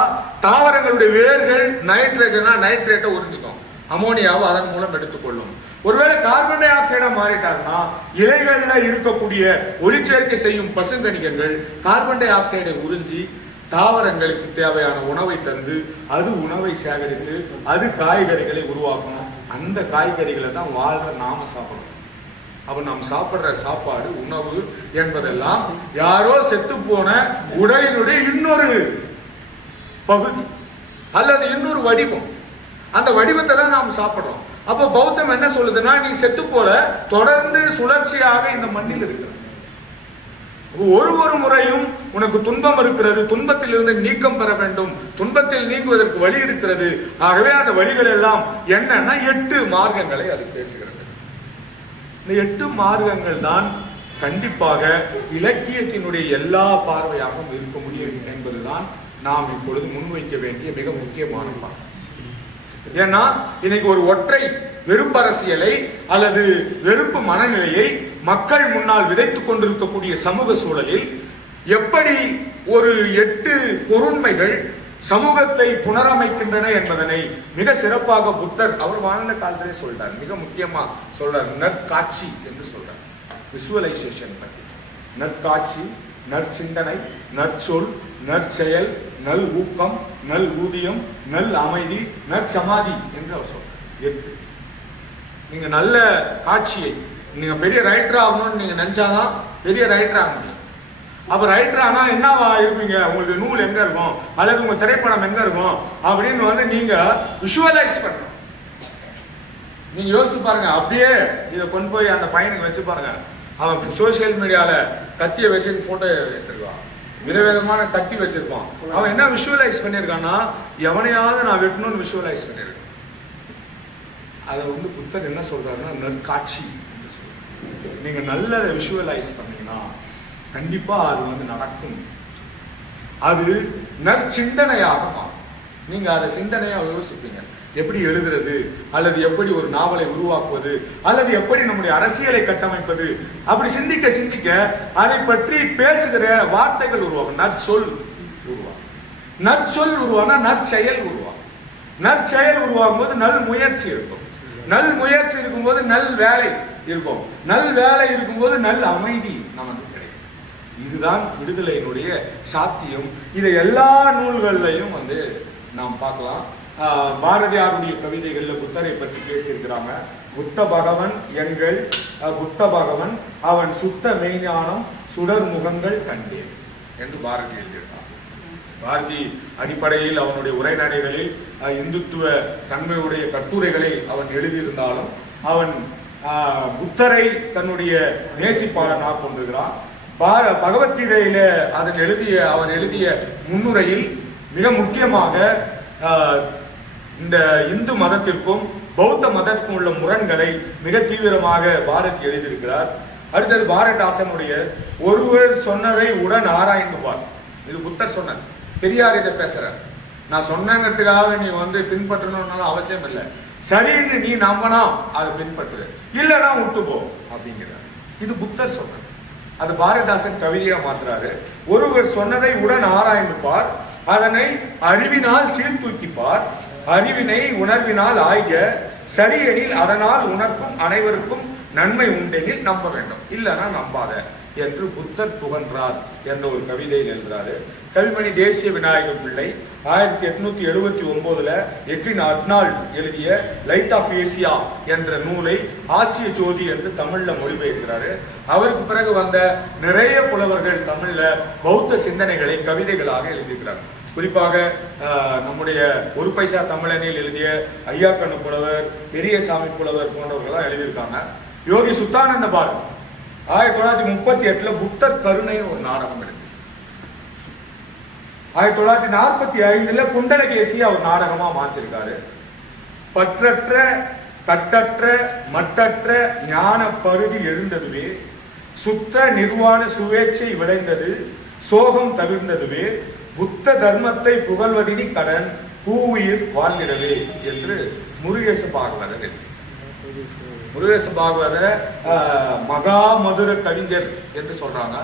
தாவரங்களுடைய வேர்கள் நைட்ரேட்டை உறிஞ்சிக்கும், அமோனியாவை அதன் மூலம் எடுத்துக்கொள்ளும். ஒருவேளை கார்பன் டை ஆக்சைடா மாறிட்டாருன்னா இலைகள்ல இருக்கக்கூடிய ஒளிச்சேர்க்கை செய்யும் பசுங்கணிகங்கள் கார்பன் டை ஆக்சைடை உறிஞ்சி தாவரங்களுக்கு தேவையான உணவை தந்து அது உணவை சேகரித்து அது காய்கறிகளை உருவாக்கணும். அந்த காய்கறிகளை தான் வாழ்ற நாம சாப்பிடணும். அப்ப நாம் சாப்பிடுற சாப்பாடு உணவு என்பதெல்லாம் யாரோ செத்து போன உடலினுடைய இன்னொரு பகுதி அல்லது இன்னொரு வடிவம். அந்த வடிவத்தை தான் நாம் சாப்பிடுறோம். அப்ப பௌத்தம் என்ன சொல்லுதுன்னா, நீ செத்து போல தொடர்ந்து சுழற்சியாக இந்த மண்ணில் இருக்கிற ஒரு முறையும் உனக்கு துன்பம் இருக்கிறது, துன்பத்தில் இருந்து நீக்கம் பெற வேண்டும், துன்பத்தில் நீங்குவதற்கு வழி இருக்கிறது. ஆகவே அந்த வழிகள் எல்லாம் என்னன்னா 8 மார்க்கங்களை அது பேசுகிறது. இந்த 8 மார்க்கங்கள் தான் கண்டிப்பாக இலக்கியத்தினுடைய எல்லா பார்வையாகவும் இருக்க முடியும் என்பதுதான் நாம் இப்பொழுது முன்வைக்க வேண்டிய மிக முக்கியமான பார்வை. ஏன்னா இன்னைக்கு ஒரு ஒற்றை வெறுப்பரசியலை அல்லது வெறுப்பு மனநிலையை மக்கள் முன்னால் விதைத்துக் கொண்டிருக்கக்கூடிய சமூக சூழலில் எப்படி ஒரு 8 பொருண்மைகள் சமூகத்தை புனரமைக்கின்றன என்பதனை மிக சிறப்பாக புத்தர் அவர் வாழ்ந்த காலத்திலே சொல்றார். மிக முக்கியமா சொல்றார், நற்காட்சி என்று சொல்றார். விசுவலைசேஷன் பற்றி நற்காட்சி, நற்சிந்தனை, நற்சொல், நற்செயல், நல் ஊக்கம், நல் ஊதியம், நல் அமைதி, நற்சமாதி என்று அவர் சொல்றார். 8. நீங்க நல்ல காட்சியை, நீங்க பெரிய ரைட்டர் ஆகணும்னு நீங்க நினைச்சாதான் பெரிய ரைட்டர் ஆக முடியும். அப்ப ரைட்டர் ஆனா என்னவா இருப்பீங்க, உங்களுக்கு நூல் எங்க இருக்கும் அல்லது உங்க திரைப்படம் எங்க இருக்கும் அப்படின்னு வந்து நீங்க விஷுவலைஸ் பண்ணணும். நீங்க யோசிச்சு பாருங்க, அப்படியே இதை கொண்டு போய் அந்த பையனுக்கு வச்சு பாருங்க. அவன் சோசியல் மீடியால கத்திய வச்சு போட்டோ எடுத்துருவான், விதவிதமான கத்தி வச்சிருப்பான். அவன் என்ன விஷுவலைஸ் பண்ணியிருக்கான்னா, எவனையாவது நான் வெட்டணும்னு விஷுவலைஸ் பண்ணியிருக்கான். அதை வந்து புத்தர் என்ன சொல்றாருன்னா நற்காட்சி என்று சொல்றாரு. நீங்க நல்லதை விஷுவலைஸ் பண்ணீங்கன்னா கண்டிப்பா அது வந்து நடக்கும். அது நற்சிந்தனையாக மாறும். நீங்க அதை சிந்தனையா யோசிப்பீங்க, எப்படி எழுதுறது அல்லது எப்படி ஒரு நாவலை உருவாக்குவது அல்லது எப்படி நம்முடைய அரசியலை கட்டமைப்பது. அப்படி சிந்திக்க சிந்திக்க அதை பற்றி பேசுகிற வார்த்தைகள் உருவாகும். நற்சொல் உருவாகும். நற்சொல் உருவானா நற்செயல் உருவாகும். நற்செயல் உருவாகும் போது நல் முயற்சி இருக்கும். நல் முயற்சி இருக்கும்போது நல் வேலை இருக்கும். நல் வேலை இருக்கும்போது நல் அமைதி நமக்கு கிடைக்கும். இதுதான் விடுதலையினுடைய சாத்தியம். இதை எல்லா நூல்கள்லையும் வந்து நாம் பார்க்கலாம். பாரதியாருடைய கவிதைகள்ல புத்தரை பற்றி பேசியிருக்கிறாங்க. புத்த பகவன் எங்கள் புத்த பகவன் அவன் சுத்த மெய்ஞானம் சுடர் முகங்கள் கண்டேன் என்று பாரதி எழுதியிருக்கான். பாரதி அடிப்படையில் அவனுடைய உரைநடைகளில் இந்துத்துவ தன்மையுடைய கட்டுரைகளை அவன் எழுதியிருந்தாலும் அவன் புத்தரை தன்னுடைய நேசிப்பாளனாக கொண்டிருக்கிறான். பகவத்கீதையில அவன் எழுதிய முன்னுரையில் மிக முக்கியமாக இந்த இந்து மதத்திற்கும் பௌத்த மதத்திற்கும் உள்ள முரண்களை மிக தீவிரமாக பாரதி எழுதியிருக்கிறார். அடுத்தது பாரதிதாசனுடைய ஒருவர் சொன்னதை உடன் ஆராய்ந்து பார். இது புத்தர் சொன்னது. பெரியார் இதை பேசுறார். நான் சொன்னங்கிறதுக்காக நீ வந்து பின்பற்றணும்னாலும் அவசியம் இல்லை, சரின்னு நீ நம்பினா அதை பின்பற்று, இல்லைன்னா விட்டு போ அப்படிங்கிறார். இது புத்தர் சொன்னது. அது பாரதிதாசன் கவிதையா மாத்துறாரு. ஒருவர் சொன்னதை உடன் ஆராய்ந்து பார், அதனை அறிவினால் சீர்தூக்கிப்பார், அறிவினை உணர்வினால் ஆய்க, சரி எனில் அதனால் உனக்கும் அனைவருக்கும் நன்மை உண்டெனில் நம்ப வேண்டும், இல்லைன்னா நம்பாத என்று புத்தர் புகன்றார் என்ற ஒரு கவிதையில் எழுதுறாரு. கவிமணி தேசிய விநாயகம் பிள்ளை 1879 எட்வின் அர்னால்ட் எழுதிய லைட் ஆஃப் ஏசியா என்ற நூலை ஆசிய ஜோதி என்று தமிழ்ல மொழிபெயர்க்கிறாரு. அவருக்கு பிறகு வந்த நிறைய புலவர்கள் தமிழ்ல பௌத்த சிந்தனைகளை கவிதைகளாக எழுதியிருக்கிறார். குறிப்பாக நம்முடைய ஒரு பைசா தமிழனில் எழுதிய ஐயா கண்ணு புலவர், பெரியசாமி புலவர் போன்றவர்கள்லாம் எழுதியிருக்காங்க. யோகி சுத்தானந்த பாரதி 1938 புத்தர் கருணைன்னு ஒரு நாடகம் எடுத்து 1945 குண்டலகேசி அவர் நாடகமா மாற்றிருக்காரு. பற்றற்ற கட்டற்ற மட்டற்ற ஞான பருதி எழுந்ததுவே, சுத்த நிர்வாண சுவேட்சை விளைந்தது, சோகம் தவிர்ந்ததுவே, புத்த தர்மத்தை புகழ்வதினி கடன் பூவுயிர் வாழ்ந்திடவே என்று முருகேச பாகவதர் முருகேச பாகவதரை மகா மதுர கவிஞர் என்று சொல்றாங்க.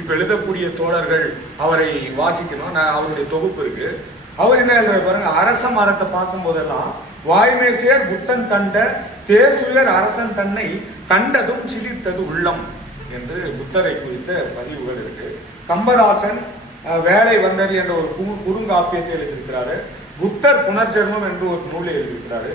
இப்ப எழுதக்கூடிய தோழர்கள் அவரை வாசிக்கணும். அவருடைய தொகுப்பு இருக்கு. அவர் என்ன எழுதுற பாருங்க, அரச மரத்தை பார்க்கும் போதெல்லாம் வாய்மேசியர் புத்தன் கண்ட தேசுயர் அரசன் தன்னை கண்டதும் சிலிர்த்தது உள்ளம் என்று புத்தரை குறித்த பதிவுகள் இருக்கு. கம்பதாசன் வேலை வந்தது என்ற ஒரு குறுங்காப்பியத்தை எழுதியிருக்கிறாரு. புத்தர் புனர்ஜென்மம் என்று ஒரு நூலை எழுதியிருக்கிறாரு.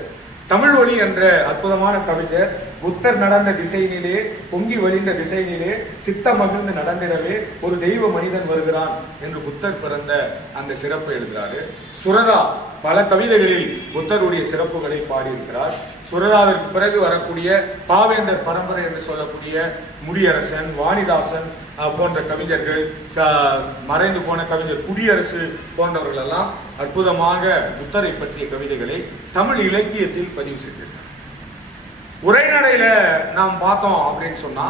தமிழ் ஒளி என்ற அற்புதமான கவிஞர் புத்தர் நடந்த திசையினிலே, பொங்கி வழிந்த திசையினிலே சித்த மகிழ்ந்து நடந்திடவே ஒரு தெய்வ மனிதன் வருகிறான் என்று புத்தர் பிறந்த அந்த சிறப்பை எழுதுகிறாரு. சுரதா பல கவிதைகளில் புத்தருடைய சிறப்புகளை பாடியிருக்கிறார். சுரதாவிற்கு பிறகு வரக்கூடிய பாவேந்தர் பரம்பரை என்று சொல்லக்கூடிய முடியரசன், வாணிதாசன் போன்ற கவிஞர்கள், மறைந்து போன கவிஞர் குடியரசு போன்றவர்கள் எல்லாம் அற்புதமாக புத்தரை பற்றிய கவிதைகளை தமிழ் இலக்கியத்தில் பதிவு செய்திருக்கிறார். உரைநடையில நாம் பார்த்தோம் அப்படின்னு சொன்னா,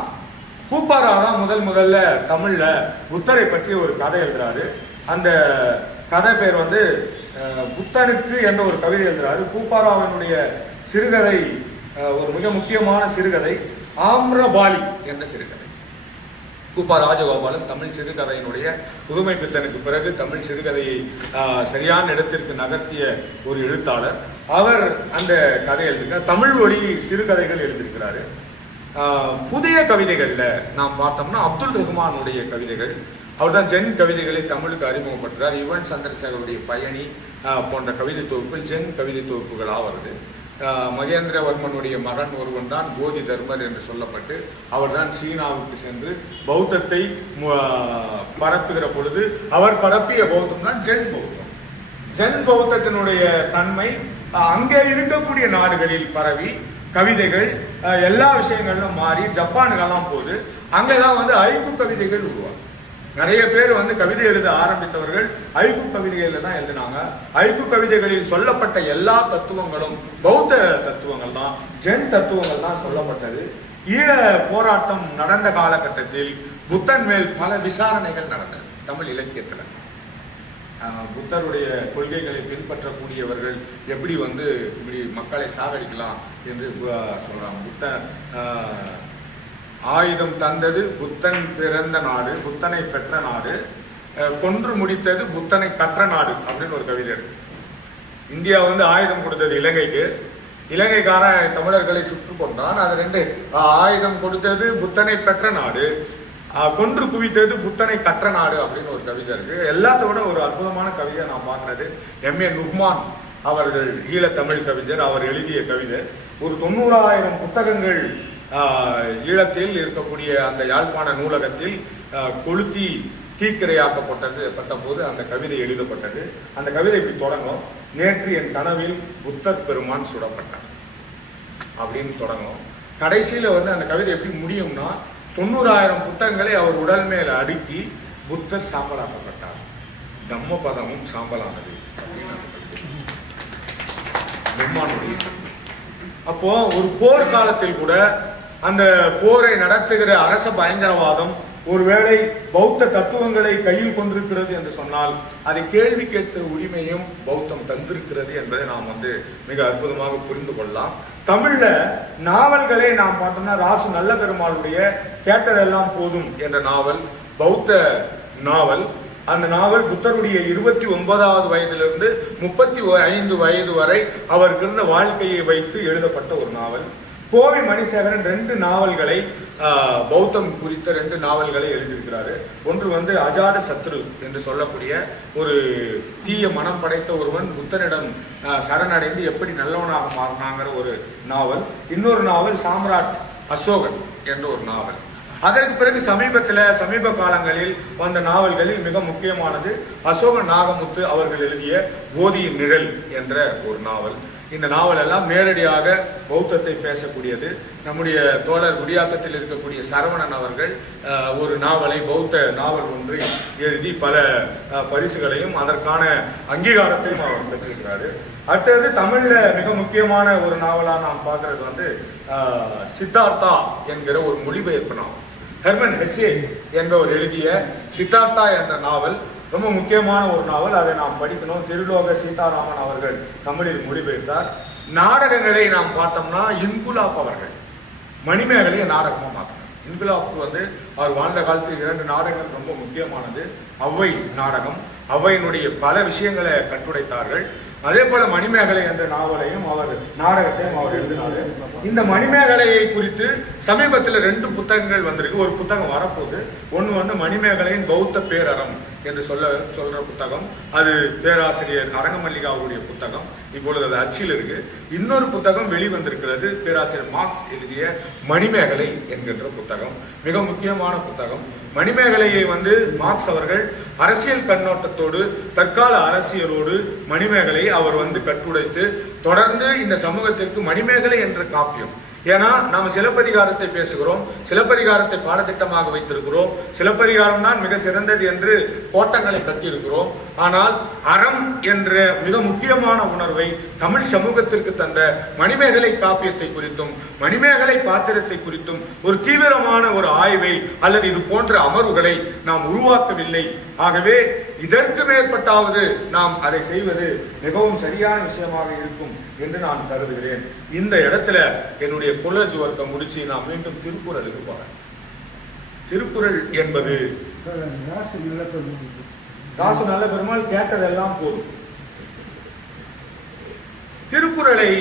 பூப்பாரா தான் முதல்ல தமிழ்ல புத்தரை பற்றி ஒரு கதை எழுதுறாரு. அந்த கதை பேர் புத்தனுக்கு என்ற ஒரு கவிதை எழுதுறாரு. பூப்பாராவினுடைய சிறுகதை ஒரு மிக முக்கியமான சிறுகதை ஆம்ரபாலி என்ற சிறுகதை. பூப்பா ராஜகோபாலன் தமிழ் சிறுகதையினுடைய புதுமை பித்தனுக்கு பிறகு தமிழ் சிறுகதையை சரியான இடத்திற்கு நகர்த்திய ஒரு எழுத்தாளர். அவர் அந்த கதை எழுதியிருக்கார். தமிழ் ஒளி சிறுகதைகள் எழுதியிருக்கிறாரு. புதிய கவிதைகள்ல நாம் பார்த்தோம்னா அப்துல் ரஹ்மானுடைய கவிதைகள், அவர் தான் ஜென் கவிதைகளை தமிழுக்கு அறிமுகப்படுத்துறார். யுவன் சந்திரசேகருடைய பயணி போன்ற கவிதை தொகுப்பு ஜென் கவிதை தொகுப்புகளாக வருது. மகேந்திரவர்மனுடைய மகன் ஒருவன் தான் போதி தர்மர் என்று சொல்லப்பட்டு அவர் தான் சீனாவுக்கு சென்று பௌத்தத்தை பரப்புகிற பொழுது அவர் பரப்பிய பௌத்தம் தான் ஜென் பௌத்தம். ஜென் பௌத்தத்தினுடைய தன்மை அங்கே இருக்கக்கூடிய நாடுகளில் பரவி கவிதைகள் எல்லா விஷயங்களும் மாறி ஜப்பானுக்கெல்லாம் போது அங்கதான் ஐக்கு கவிதைகள் உருவாகும். நிறைய பேர் கவிதை எழுத ஆரம்பித்தவர்கள் ஐக்கு கவிதைகள்ல தான் எழுதினாங்க. ஐக்கு கவிதைகளில் சொல்லப்பட்ட எல்லா தத்துவங்களும் பௌத்த தத்துவங்கள் தான், ஜென் தத்துவங்கள் தான் சொல்லப்பட்டது. ஈழ போராட்டம் நடந்த காலகட்டத்தில் புத்தன் மேல் பல விசாரணைகள் நடந்தது தமிழ் இலக்கியத்துல. புத்தருடைய கொள்கைகளை பின்பற்றக்கூடியவர்கள் எப்படி இப்படி மக்களை சாகடிக்கலாம் என்று சொல்றாங்க. புத்தன் ஆயுதம் தந்தது புத்தன் பிறந்த நாடு, புத்தனை பெற்ற நாடு, கொன்று முடித்தது புத்தனை கற்ற நாடு அப்படின்னு ஒரு கவிதை இருக்கு. இந்தியா ஆயுதம் கொடுத்தது இலங்கைக்கு, இலங்கைக்காரன் தமிழர்களை சுட்டு கொண்டான். அது ரெண்டு. ஆயுதம் கொடுத்தது புத்தனை பெற்ற நாடு, கொன்று குவித்தது புத்தனை கற்ற நாடு அப்படின்னு ஒரு கவிதை இருக்கு. எல்லாத்தோட ஒரு அற்புதமான கவிதை நான் பார்க்கறது M.A. நுஹ்மான் அவர்கள், ஈழத்தமிழ் கவிஞர். அவர் எழுதிய கவிதை ஒரு 90,000 புத்தகங்கள் ஈழத்தில் இருக்கக்கூடிய அந்த யாழ்ப்பாண நூலகத்தில் கொளுத்தி தீக்கிரையாக்கப்பட்ட போது அந்த கவிதை எழுதப்பட்டது. அந்த கவிதை இப்படி தொடங்கும், நேற்று என் கனவில் புத்தர் பெருமான் சுடப்பட்டார் அப்படின்னு தொடங்கும். கடைசியில அந்த கவிதை எப்படி முடியும்னா, 90,000 புத்தகங்களை அவர் உடல் மேல அடுக்கி புத்தர் சாம்பலாக்கப்பட்டார், தம்ம பதமும் சாம்பலானது அப்படின்னு. அப்போ ஒரு போர் காலத்தில் கூட அந்த போரை நடத்துகிற அரச பயங்கரவாதம் ஒருவேளை பௌத்த தத்துவங்களை கையில் கொண்டிருக்கிறது என்று சொன்னால் அதை கேள்வி கேட்கிற உரிமையும் பௌத்தம் தந்திருக்கிறது என்பதை நாம் மிக அற்புதமாக புரிந்து கொள்ளலாம். தமிழ்ல நாவல்களை நாம் பார்த்தோம்னா ராசு நல்ல பெருமாளுடைய கேட்டதெல்லாம் போதும் என்ற நாவல் பௌத்த நாவல். அந்த நாவல் புத்தருடைய 29வது வயதிலிருந்து 35 வயது வரை அவருக்கு இருந்த வாழ்க்கையை வைத்து எழுதப்பட்ட ஒரு நாவல். கோவை மணிசேகரன் 2 நாவல்களை பௌத்தம் குறித்த 2 நாவல்களை எழுதியிருக்கிறாரு. ஒன்று அஜாத சத்ரு என்று சொல்லக்கூடிய ஒரு தீய மனம் படைத்த ஒருவன் புத்தனிடம் சரணடைந்து எப்படி நல்லவனாக மாறினாங்கிற ஒரு நாவல். இன்னொரு நாவல் சாம்ராட் அசோகன் என்ற ஒரு நாவல். அதற்கு பிறகு சமீப காலங்களில் வந்த நாவல்களில் மிக முக்கியமானது அசோக நாகமுத்து அவர்கள் எழுதிய போதியின் நிழல் என்ற ஒரு நாவல். இந்த நாவல் எல்லாம் நேரடியாக பௌத்தத்தை பேசக்கூடியது. நம்முடைய தோழர் குடியாத்தத்தில் இருக்கக்கூடிய சரவணன் அவர்கள் ஒரு நாவலை, பௌத்த நாவல் ஒன்றை எழுதி பல பரிசுகளையும் அதற்கான அங்கீகாரத்தையும் அவர் பெற்றிருக்கிறாரு. அடுத்தது தமிழ்ல மிக முக்கியமான ஒரு நாவலாக நாம் பார்க்கறது சித்தார்த்தா என்கிற ஒரு மொழிபெயர்ப்பு நாவல். ஹெர்மன் ஹெஸ்ஸே என்பவர் எழுதிய சித்தார்த்தா என்ற நாவல் ரொம்ப முக்கியமான ஒரு நாவல். அதை நாம் படிக்கணும். திருலோக சீதாராமன் அவர்கள் தமிழில் மொழிபெயர்த்தார். நாடகங்களை நாம் பார்த்தோம்னா இன்குலாப் அவர்கள் மணிமேகலையை நாடகமாக மாற்றினார். இன்குலாப் அவர் வாழ்ந்த காலத்தில் 2 நாடகங்கள் ரொம்ப முக்கியமானது. ஔவை நாடகம், ஔவையினுடைய பல விஷயங்களை கட்டுடைத்தார்கள். அதே போல மணிமேகலை என்ற நாவலையும் நாடகத்தையும் அவர் எழுதினாரு. இந்த மணிமேகலையை குறித்து சமீபத்தில் 2 புத்தகங்கள் வந்திருக்கு. ஒரு புத்தகம் வரப்போகுது. ஒன்று மணிமேகலையின் பௌத்த பேரறம் என்று சொல்ற புத்தகம். அது பேராசிரியர் அரங்கமல்லிகாவுடைய புத்தகம். இப்பொழுது அது அச்சில் இருக்கு. இன்னொரு புத்தகம் வெளிவந்திருக்கிறது. பேராசிரியர் மார்க்ஸ் எழுதிய மணிமேகலை என்கின்ற புத்தகம். மிக முக்கியமான புத்தகம். மணிமேகலையை மார்க்ஸ் அவர்கள் அரசியல் கண்ணோட்டத்தோடு, தற்கால அரசியலோடு மணிமேகலையை அவர் கட்டுடைத்து தொடர்ந்து இந்த சமூகத்திற்கு மணிமேகலை என்ற காப்பியம். ஏன்னா நாம சிலப்பதிகாரத்தை பேசுகிறோம், சிலப்பதிகாரத்தை பாடத்திட்டமாக வைத்திருக்கிறோம், சிலப்பதிகாரம் தான் மிக சிறந்தது என்று கோட்டங்களை கட்டியிருக்கிறோம். ஆனால் அறம் என்ற மிக முக்கியமான உணர்வை தமிழ் சமூகத்திற்கு தந்த மணிமேகலை காப்பியத்தை குறித்தும் மணிமேகலை பாத்திரத்தை குறித்தும் ஒரு தீவிரமான ஒரு ஆய்வை அல்லது இது போன்ற அமர்வுகளை நாம் உருவாக்கவில்லை. ஆகவே இதற்கு மேற்பட்டாவது நாம் அதை செய்வது மிகவும் சரியான விஷயமாக இருக்கும் என்று நான் கருதுகிறேன். இந்த இடத்துல என்னுடைய குலஜுவத்தை முடிச்சு நான் மீண்டும் திருக்குறளுக்கு போறேன். திருக்குறள் என்பது ராசு நல்ல பெருமாள் கேட்டதெல்லாம் போதும். திருக்குறளை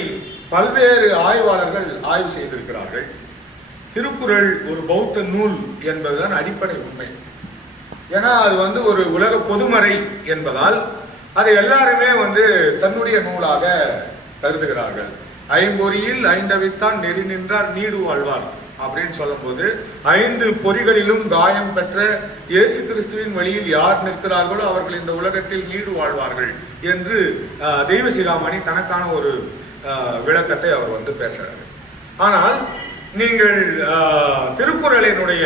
பல்வேறு ஆய்வாளர்கள் ஆய்வு செய்திருக்கிறார்கள். திருக்குறள் ஒரு பௌத்த நூல் என்பதுதான் அடிப்படை உண்மை. ஏன்னா அது ஒரு உலக பொதுமறை என்பதால் அதை எல்லாருமே தன்னுடைய நூலாக கருதுகிறார்கள். ஐம்பொறியில் ஐந்தவித்தான் நெறி நின்றார் நீடு வாழ்வார் அப்படின்னு சொல்லும் போது 5 பொறிகளிலும் காயம் பெற்ற இயேசு கிறிஸ்துவின் வழியில் யார் நிற்கிறார்களோ அவர்கள் இந்த உலகத்தில் நீடு வாழ்வார்கள் என்று தெய்வ சிகாமணி தனக்கான ஒரு விளக்கத்தை அவர் பேசுறாரு. ஆனால் நீங்கள் திருக்குறளினுடைய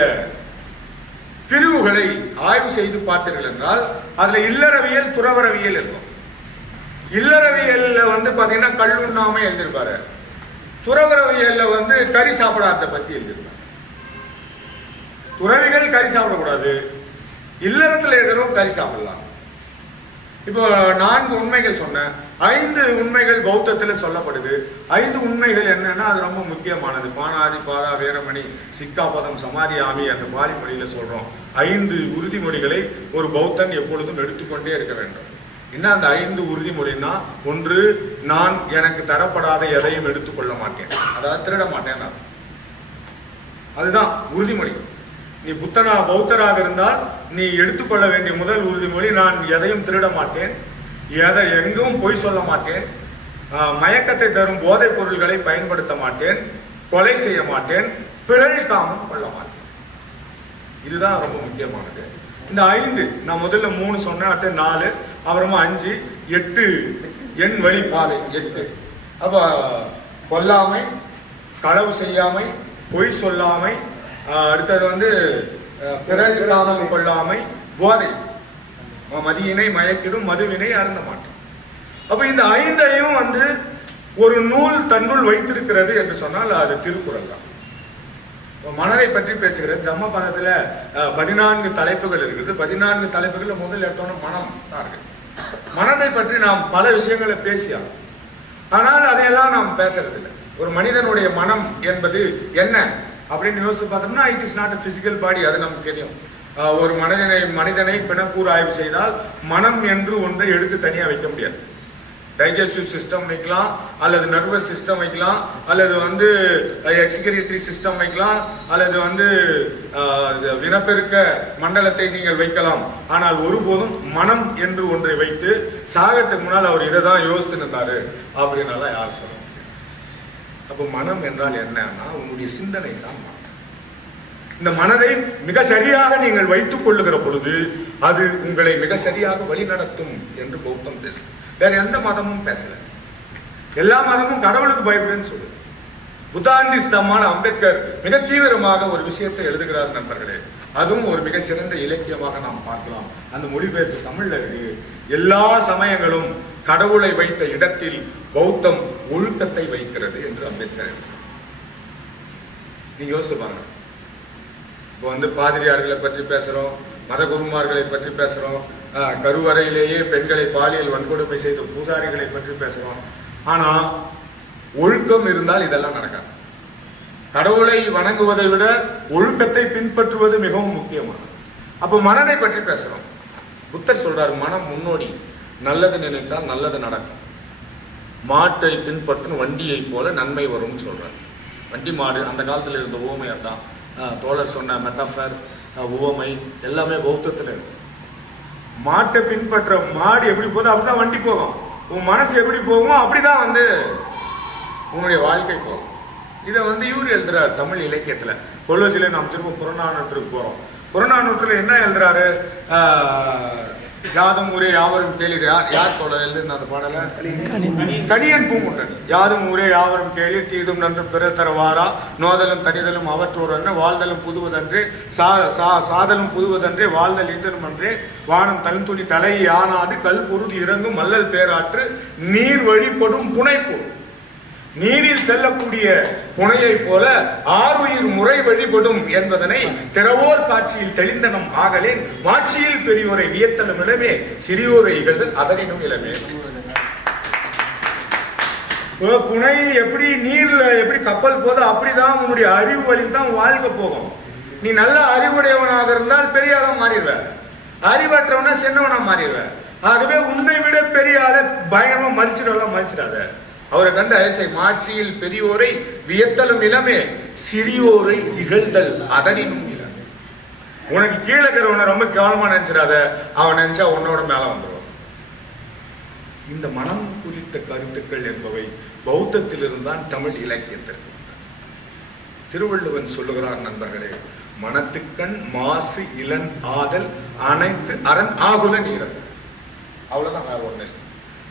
பிரிவுகளை ஆய்வு செய்து பார்த்தீர்கள் என்றால் அதுல இல்லறவியல், துறவரவியல் இருக்கும். இல்லறவியல்ல பாத்தீங்கன்னா கல்லுண்ணாமை எழுதியிருப்பாரு. துறவரவியல்ல கறி சாப்பிடாத பத்தி எழுதியிருப்பாரு. துறவிகள் கறி சாப்பிடக்கூடாது, இல்லறத்துல இருக்கிறவங்க கறி சாப்பிடலாம். இப்போ 4 உண்மைகள் சொன்னேன். 5 உண்மைகள் பௌத்தத்தில் சொல்லப்படுது. 5 உண்மைகள் என்னன்னா அது ரொம்ப முக்கியமானது. பானாதி பாதா வேரமணி சிக்காபதம் சமாதியாமி அந்த பாலி மொழியில சொல்றோம். 5 உறுதிமொழிகளை ஒரு பௌத்தன் எப்பொழுதும் எடுத்துக்கொண்டே இருக்க வேண்டும். என்ன அந்த 5 உறுதிமொழின்னா, 1, நான் எனக்கு தரப்படாத எதையும் எடுத்துக்கொள்ள மாட்டேன், அதாவது திருட மாட்டேன். அதுதான் உறுதிமொழி. நீ பௌத்தராக இருந்தால் நீ எடுத்துக்கொள்ள வேண்டிய முதல் உறுதிமொழி, நான் எதையும் திருட மாட்டேன், எங்கும் பொய் சொல்ல மாட்டேன், மயக்கத்தை தரும் போதைப் பொருள்களை பயன்படுத்த மாட்டேன், கொலை செய்ய மாட்டேன், பிறல் காமம் கொள்ள மாட்டேன். இதுதான் ரொம்ப முக்கியமானது. இந்த 5 நான் முதல்ல 3 சொன்னேன், அடுத்து 4, அப்புறமா 5, 8 எண் வழி பாதை 8. அப்ப கொல்லாமை, களவு செய்யாமை, பொய் சொல்லாமை, அடுத்தது பிறல் காமம் கொள்ளாமை, போதை, மதியினை மயக்கிடும் மதுவினை அருந்த மாட்டோம். அப்ப இந்த 5ஐயும் ஒரு நூல் தன்னுள் வைத்திருக்கிறது என்று சொன்னால் அது திருக்குறள் தான். மனதை பற்றி பேசுகிறது. தம்மபதத்துல 14 தலைப்புகள் இருக்குது. 14 தலைப்புகள் முதல் எடுத்தோன்னு மனம் தான் இருக்கு. மனதை பற்றி நாம் பல விஷயங்களை பேசியாகும், ஆனால் அதையெல்லாம் நாம் பேசுறது இல்லை. ஒரு மனிதனுடைய மனம் என்பது என்ன அப்படின்னு யோசிச்சு பார்த்தோம்னா, it is not a physical body. அது நமக்கு தெரியும். ஒரு மனிதனை பிணக்கூறு ஆய்வு செய்தால் மனம் என்று ஒன்றை எடுத்து தனியாக வைக்க முடியாது. டைஜஸ்டிவ் சிஸ்டம் வைக்கலாம், அல்லது நர்வஸ் சிஸ்டம் வைக்கலாம், அல்லது எக்ஸிகிரேட்டரி சிஸ்டம் வைக்கலாம், அல்லது வினப்பெருக்க மண்டலத்தை நீங்கள் வைக்கலாம். ஆனால் ஒருபோதும் மனம் என்று ஒன்றை வைத்து சாகத்துக்கு முன்னால் அவர் இதை தான் யோசித்துட்டாரு அப்படின்னால யார் சொல்ல முடியும்? அப்போ மனம் என்றால் என்னன்னா உங்களுடைய சிந்தனை தான் மனம். இந்த மனதை மிக சரியாக நீங்கள் வைத்துக் கொள்ளுகிற பொழுது அது உங்களை மிக சரியாக வழிநடத்தும் என்று பௌத்தம் பேசுது. வேற எந்த மதமும் பேசல. எல்லா மதமும் கடவுளுக்கு பயப்படுன்னு சொல்லுது. புத்தாண்டி ஸ்தமான அம்பேத்கர் மிக தீவிரமாக ஒரு விஷயத்தை எழுதுகிறார் நண்பர்களே. அதுவும் ஒரு மிக சிறந்த இலக்கியமாக நாம் பார்க்கலாம். அந்த மொழிபெயர்ப்பு தமிழ்ல இருக்கு. எல்லா சமயங்களும் கடவுளை வைத்த இடத்தில் பௌத்தம் ஒழுக்கத்தை வைக்கிறது என்று அம்பேத்கர் எழுதுகிறார். நீங்க யோசிச்சு பாருங்க. இப்போ பாதிரியார்களை பற்றி பேசுறோம், மத குருமார்களை பற்றி பேசுறோம், கருவறையிலேயே பெண்களை பாலியல் வன்கொடுமை செய்த பூசாரிகளை பற்றி பேசுறோம். ஆனா ஒழுக்கம் இருந்தால் இதெல்லாம் நடக்காது. கடவுளை வணங்குவதை விட ஒழுக்கத்தை பின்பற்றுவது மிகவும் முக்கியமானது. அப்போ மனதை பற்றி பேசுறோம். புத்தர் சொல்றாரு, மனம் முன்னோடி, நல்லது நினைத்தால் நல்லது நடக்கும். மாட்டை பின்பற்றும் வண்டியை போல நன்மை வரும்னு சொல்றாரு. வண்டி மாடு அந்த காலத்தில் இருந்த உவமையாக தான் தோழர் சொன்ன மெட்டாஃபர் உவமை எல்லாமே பௌத்தத்தில் இருக்கு. மாட்டை பின்பற்ற மாடு எப்படி போதோ அப்படிதான் வண்டி போகும். உன் மனசு எப்படி போகுமோ அப்படிதான் உன்னுடைய வாழ்க்கை போகும். இதை இவர் எழுதுறாரு தமிழ் இலக்கியத்துல. கொல்லோச்சில நாம் திரும்ப புறநானூற்றுக்கு போறோம். புறநானூற்றுல என்ன எழுதுறாரு? யாதும் ஊரே யாவரும் கேளீர். யார் தோழர் எழுதுன அந்த பாடல? கணியன் பூங்குன்றன். யாதும் ஊரே யாவரும் கேளீர், தீதும் நன்று பிற தரவாரா, நோதலும் தனிதலும் அவற்றோரன்று, வாழ்தலும் புதுவதன்றே, சாதலும் புதுவதன்றே, வாழ்தல் இந்தனும் அன்றே, வானம் தன்துணி தலை ஆனாது கல் பொருது இறங்கும் மல்லல் பேராற்று நீர் வழிபடும் புனைப்பு. நீரில் செல்லக்கூடிய புனையை போல ஆறுயிர் முறை வழிபடும் என்பதனை திறவோர் காட்சியில் தெளிந்தனம் ஆகலேன், மாட்சியில் பெரியோரை வியத்தலும் இளமே, சிறியோரை இகழ்தல் அதனினும் இளமே. புனை எப்படி நீர்ல எப்படி கப்பல் போதோ அப்படிதான் உன்னுடைய அறிவு வழியில் தான் வாழ்க்கை போகும். நீ நல்ல அறிவுடையவனாக இருந்தால் பெரிய ஆளா மாறிடுவ, அறிவற்றவனா சின்னவனா மாறிடுவ. ஆகவே உன்னை விட பெரிய ஆளை பயங்கரமா மதிச்சிடாத. அவரை கண்ட ஐசை மாட்சியில் பெரியோரை வியத்தலும் இளமே, சிறியோரை இகழ்தல் அதனினும் இளமே. உனக்கு கீழே இருக்கிறவனை ரொம்ப கேவலமா நினைச்சிடாத, அவன் நினைச்சா உன்னோட மேல வந்துடுவான். இந்த மனம் குறித்த கருத்துக்கள் என்பவை பௌத்தத்திலிருந்தான் தமிழ் இலக்கியத்திற்கு. திருவள்ளுவன் சொல்லுகிறார் நண்பர்களே, மனத்துக்கண் மாசு இளன் ஆதல் அனைத்து அரண் ஆகுல நீரல். அவ்வளவுதான், வேற ஒண்ணு.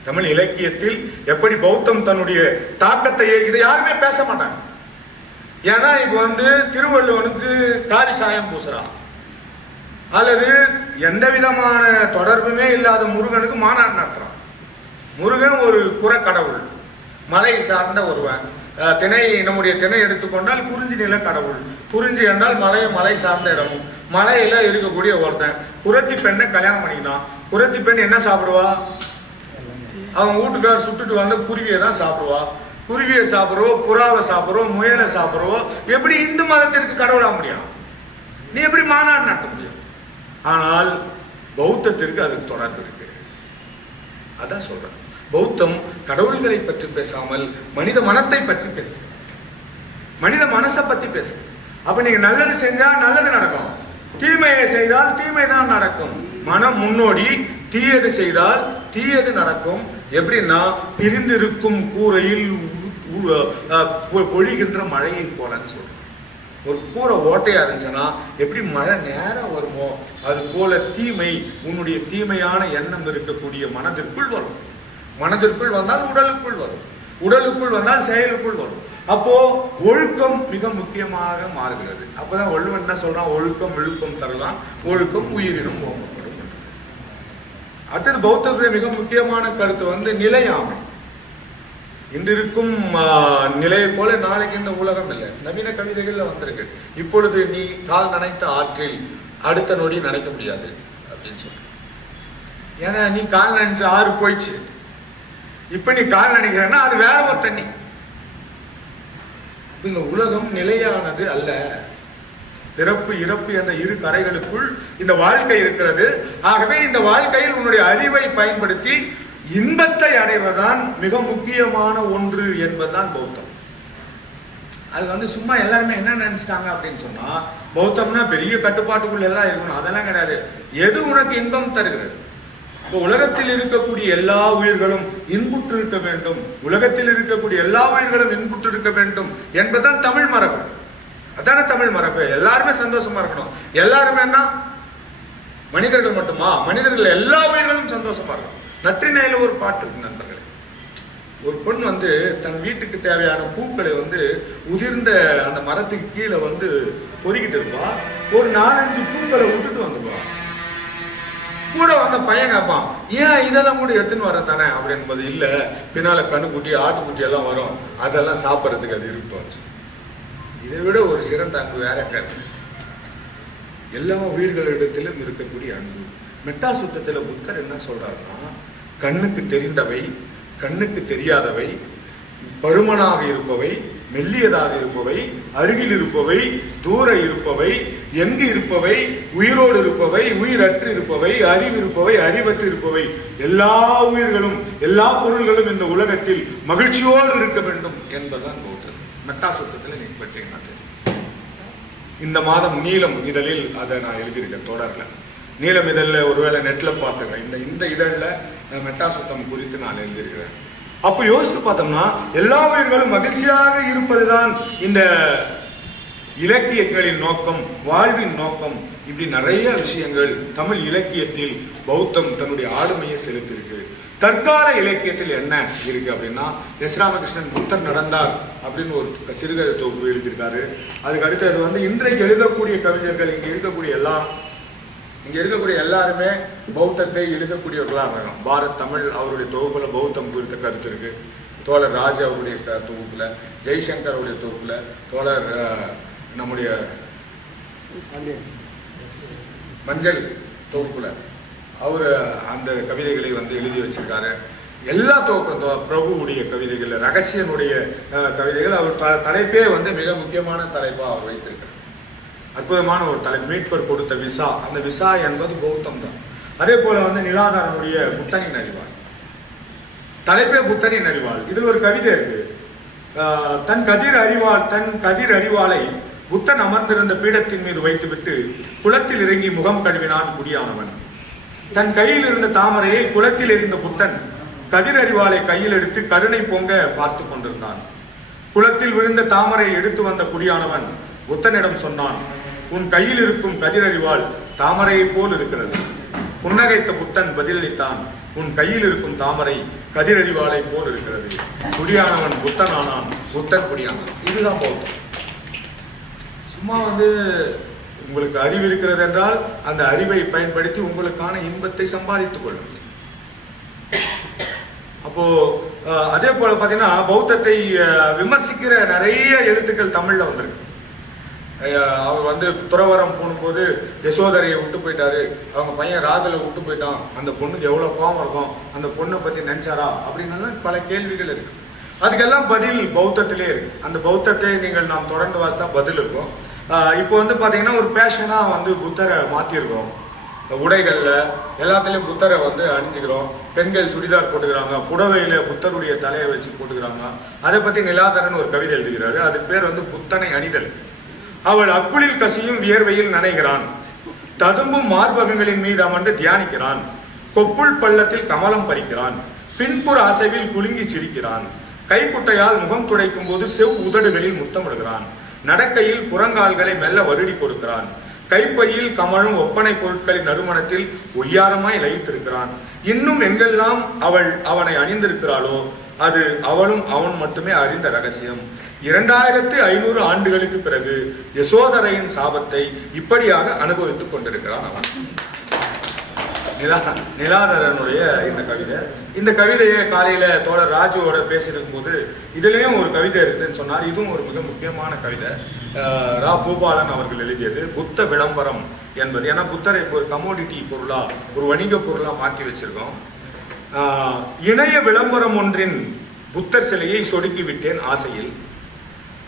தமிழ் இலக்கியத்தில் எப்படி பௌத்தம் தன்னுடைய தாக்கத்தை, இதை யாருமே பேச மாட்டாங்க. ஏன்னா இப்ப திருவள்ளுவனுக்கு காரி சாயம் பூசுறான், அல்லது எந்த விதமான தொடர்புமே இல்லாத முருகனுக்கு மாநாடு நடத்துறான். முருகன் ஒரு புறக்கடவுள், மலை சார்ந்த ஒருவன். நம்முடைய திணை எடுத்துக்கொண்டால் குறிஞ்சி நில கடவுள். குறிஞ்சி என்றால் மலை சார்ந்த இடம். மலையில இருக்கக்கூடிய ஒருத்தன் குரத்தி பெண்ணை கல்யாணம் பண்ணிக்கினான். குரத்தி பெண் என்ன சாப்பிடுவா? அவன் வீட்டுக்காரர் சுட்டுட்டு குருவியை தான் சாப்பிடுவா. குருவியை சாப்பிடுவோம், புறாவை சாப்பிடுவோம், முயலை சாப்பிடுவோம். எப்படி இந்து மதத்திற்கு கடவுளா முடியும்? நீ எப்படி மாநாடு நடத்த முடியும்? ஆனால் பௌத்தத்திற்கு அதுக்கு தொடர்பு இருக்கு. அதான் சொல்றேன், பௌத்தம் கடவுள்களை பற்றி பேசாமல் மனித மனத்தை பற்றி பேசு, மனித மனசை பற்றி பேசு. அப்ப நீங்க நல்லது செஞ்சா நல்லது நடக்கும், தீமையை செய்தால் தீமை தான் நடக்கும். மனம் முன்னோடி, தீயது செய்தால் தீயது நடக்கும். எப்படின்னா பிரிந்திருக்கும் கூரையில் பொழிகின்ற மழையை போலன்னு சொல்றோம். ஒரு கூரை ஓட்டையா இருந்துச்சுன்னா எப்படி மழை நேரம் வருமோ அது போல தீமை, உன்னுடைய தீமையான எண்ணம் இருக்கக்கூடிய மனதிற்குள் வரும். மனதிற்குள் வந்தால் உடலுக்குள் வரும், உடலுக்குள் வந்தால் செயலுக்குள் வரும். அப்போ ஒழுக்கம் மிக முக்கியமாக மாறுகிறது. அப்பதான் வள்ளுவன் என்ன சொல்றான்? ஒழுக்கம் விழுக்கம் தரலாம், ஒழுக்கம் உயிரினும் ஓம்பப்படும். அடுத்தது பௌத்தத்துடைய மிக முக்கியமான கருத்து நிலையாமை. இன்று இருக்கும் நிலையை போல நாளைக்கு இந்த உலகம் இல்லை. நவீன கவிதைகள்ல வந்திருக்கு, இப்பொழுது நீ கால் நனைத்த ஆற்றில் அடுத்த நொடி நினைக்க முடியாது அப்படின்னு சொல்லி. ஏன்னா நீ கால் நினைச்ச ஆறு போயிடுச்சு, இப்ப நீ கால் நினைக்கிறன்னா அது வேற ஒரு தண்ணி. இந்த உலகம் நிலையானது அல்ல. பிறப்பு இறப்பு என்ற இரு கரைகளுக்குள் இந்த வாழ்க்கை இருக்கிறது. ஆகவே இந்த வாழ்க்கையில் உன்னுடைய அறிவை பயன்படுத்தி இன்பத்தை அடைவதுதான் மிக முக்கியமான ஒன்று என்பதுதான் பௌத்தம். அது சும்மா எல்லாருமே என்ன நினைச்சிட்டாங்க அப்படின்னு சொன்னா, பௌத்தம்னா பெரிய கட்டுப்பாட்டுக்குள்ள எல்லாம் இருக்கணும், அதெல்லாம் கிடையாது. எது உனக்கு இன்பம் தருகிறது? இப்போ உலகத்தில் இருக்கக்கூடிய எல்லா உயிர்களும் இன்புற்று இருக்க வேண்டும், உலகத்தில் இருக்கக்கூடிய எல்லா உயிர்களும் இன்புற்று இருக்க வேண்டும் என்பதுதான் தமிழ் மரபு. அதான தமிழ் மரபு. எல்லாருமே சந்தோஷமா இருக்கணும். எல்லாருமே மனிதர்கள் மட்டுமா? மனிதர்கள் எல்லா உயிர்களும் சந்தோஷமா இருக்கணும். நற்றினையில ஒரு பாட்டு இருக்கு நண்பர்களே. ஒரு பெண் தன் வீட்டுக்கு தேவையான பூக்களை உதிர்ந்த அந்த மரத்துக்கு கீழே பொறிக்கிட்டு இருப்பா. ஒரு 4-5 பூக்களை விட்டுட்டு வந்துடுவா. கூட வந்த பையன் கேட்பான், ஏன் இதெல்லாம் கூட எடுத்துன்னு வர தானே அப்படி என்பது. இல்ல, பின்னால கண்ணுக்குட்டி ஆட்டுக்குட்டி எல்லாம் வரும், அதெல்லாம் சாப்பிட்றதுக்கு அது இருக்கும். இதை விட ஒரு சிறந்த அன்பு வேற எங்க? எல்லா உயிர்களிடத்திலும் இருக்கக்கூடிய அன்பு. மெட்டா சுத்தத்துல புத்தர் என்ன சொல்றாருன்னா, கண்ணுக்கு தெரிந்தவை, கண்ணுக்கு தெரியாதவை, பருமனாக இருப்பவை, மெல்லியதாக இருப்பவை, அருகில் இருப்பவை, தூர இருப்பவை, எங்கு இருப்பவை, உயிரோடு இருப்பவை, உயிரற்று இருப்பவை, அறிவு இருப்பவை, அறிவற்று இருப்பவை, எல்லா உயிர்களும் எல்லா பொருள்களும் இந்த உலகத்தில் மகிழ்ச்சியோடு இருக்க வேண்டும் என்பதுதான் பௌத்தம். மெட்டா சுத்தத்தில் நீங்க வச்சீங்கன்னா இந்த மாதம் நீலம் இதழில் அதை நான் எழுதியிருக்கேன் தொடர்ல. நீலம் இதழில் ஒருவேளை நெட்ல பார்த்துக்கிறேன். இந்த இதழில் மெட்டா சுத்தம் குறித்து நான் எழுதியிருக்கிறேன். அப்போ யோசித்து பார்த்தோம்னா எல்லா உயிர்களும் மகிழ்ச்சியாக இருப்பதுதான் இந்த இலக்கியங்களின் நோக்கம், வாழ்வின் நோக்கம். இப்படி நிறைய விஷயங்கள் தமிழ் இலக்கியத்தில் பௌத்தம் தன்னுடைய ஆளுமையை செலுத்திருக்கு. தற்கால இலக்கியத்தில் என்ன இருக்கு அப்படின்னா, எஸ் ராமகிருஷ்ணன் புத்தர் நடந்தார் அப்படின்னு ஒரு சிறுகதை தொகுப்பு எழுதியிருக்காரு. அதுக்கு அடுத்தது இன்றைக்கு எழுதக்கூடிய கவிஞர்கள், இங்க இருக்கக்கூடிய எல்லாருமே பௌத்தத்தை எழுதக்கூடியவர்களாக இருக்கணும். பாரத் தமிழ் அவருடைய தொகுப்புல பௌத்தம் குறித்த கருத்து இருக்கு. தோழர் ராஜா அவருடைய தொகுப்புல, ஜெய்சங்கர் அவருடைய தொகுப்புல, தோழர் நம்முடைய மஞ்சள் தொகுப்புல அவர் அந்த கவிதைகளை எழுதி வச்சிருக்காரு. எல்லா தொகுப்பும் பிரபுவுடைய கவிதைகள், ரகசியனுடைய கவிதைகள், அவர் தலைப்பே மிக முக்கியமான தலைப்பா அவர் வைத்திருக்கார். அற்புதமான ஒரு தலை, மீட்பர் கொடுத்த விசா. அந்த விசா என்பது பௌத்தம் தான். அதே போல நிலாதாரனுடைய புத்தனின் அறிவாள், தலைப்பே புத்தனின் அறிவாள். இதில் ஒரு கவிதை இருக்கு. தன் கதிர் அறிவாளை புத்தன் அமர்ந்திருந்த பீடத்தின் மீது வைத்துவிட்டு குளத்தில் இறங்கி முகம் கழுவினான் குடியானவன். தன் கையில் இருந்த தாமரையை குளத்தில் எறிந்த புத்தன் கதிர் அறிவாளை கையில் எடுத்து கருணை பொங்க பார்த்து கொண்டிருந்தான். குளத்தில் விழுந்த தாமரை எடுத்து வந்த குடியானவன் புத்தனிடம் சொன்னான், உன் கையில் இருக்கும் கதிரறிவாள் தாமரையை போல் இருக்கிறது. புன்னகைத்த புத்தன் பதிலளித்தான், உன் கையில் இருக்கும் தாமரை கதிரறிவாளை போல் இருக்கிறது. குடியானவன் புத்தன் ஆனான், புத்தன் குடியானான். இதுதான் பௌத்தம். சும்மா உங்களுக்கு அறிவு இருக்கிறது என்றால் அந்த அறிவை பயன்படுத்தி உங்களுக்கான இன்பத்தை சம்பாதித்துக் கொள்ளுங்கள். அப்போ அதே போல பாத்தீங்கன்னா பௌத்தத்தை விமர்சிக்கிற நிறைய எழுத்துக்கள் தமிழ்ல வந்திருக்கு. அவர் துறவரம் போகும்போது யசோதரையை விட்டு போயிட்டாரு, அவங்க பையன் ராகலை விட்டு போயிட்டான், அந்த பொண்ணுக்கு எவ்வளவு கோபம் இருக்கும், அந்த பொண்ணை பத்தி நினைச்சாரா அப்படின்னு பல கேள்விகள் இருக்கு. அதுக்கெல்லாம் பதில் பௌத்தத்திலே இருக்கு. அந்த பௌத்தத்தை நீங்கள் நாம் தொடர்ந்து வாசித்தா பதில் இருக்கும். இப்போ பாத்தீங்கன்னா ஒரு பேஷனா புத்தரை மாத்திருக்கோம். உடைகள்ல எல்லாத்துலயும் புத்தரை அணிஞ்சுக்கிறோம். பெண்கள் சுடிதார் போட்டுக்கிறாங்க, புடவையில புத்தருடைய தலையை வச்சு போட்டுக்கிறாங்க. அதை பத்தி நிலாதரன் ஒரு கவிதை எழுதுகிறாரு. அது பேர் புத்தனை அணிதல். அவள் அக்குளில் கசியும் வியர்வையில் நனைகிறான், ததும்பும் மார்பகங்களின் மீது அமர்ந்து தியானிக்கிறான், கொப்புள் பள்ளத்தில் கமலம் பறிக்கிறான், பின்புற அசைவில் குலுங்கி சிரிக்கிறான், கைக்குட்டையால் முகம் துடைக்கும் போது செவ் உதடுகளில் முத்தமிடுகிறான், நடக்கையில் புறங்கால்களை மெல்ல வருடி கொடுக்கிறான், கைப்பையில் கமழும் ஒப்பனை பொருட்களின் நறுமணத்தில் ஒய்யாரமாய் லயித்திருக்கிறான். இன்னும் எங்கெல்லாம் அவள் அவனை அணிந்திருக்கிறாளோ அது அவளும் அவன் மட்டுமே அறிந்த ரகசியம். 2500 ஆண்டுகளுக்கு பிறகு யசோதரையின் சாபத்தை இப்படியாக அனுபவித்துக் கொண்டிருக்கிறான் அவன். நிலாதரனுடைய இந்த கவிதையை காலையில தோழர் ராஜுவோட பேசியிருக்கும் போது இதுலயும் ஒரு கவிதை இருக்குன்னு சொன்னார். இதுவும் ஒரு மிக முக்கியமான கவிதை. ரா பூபாலன் அவர்கள் எழுதியது புத்த விளம்பரம் என்பது. ஏன்னா புத்தரை ஒரு கமோடிட்டி பொருளா, ஒரு வணிக பொருளா மாற்றி வச்சிருக்கோம். இணைய விளம்பரம் ஒன்றின் புத்தர் சிலையை சொடுக்கி விட்டேன் ஆசையில்,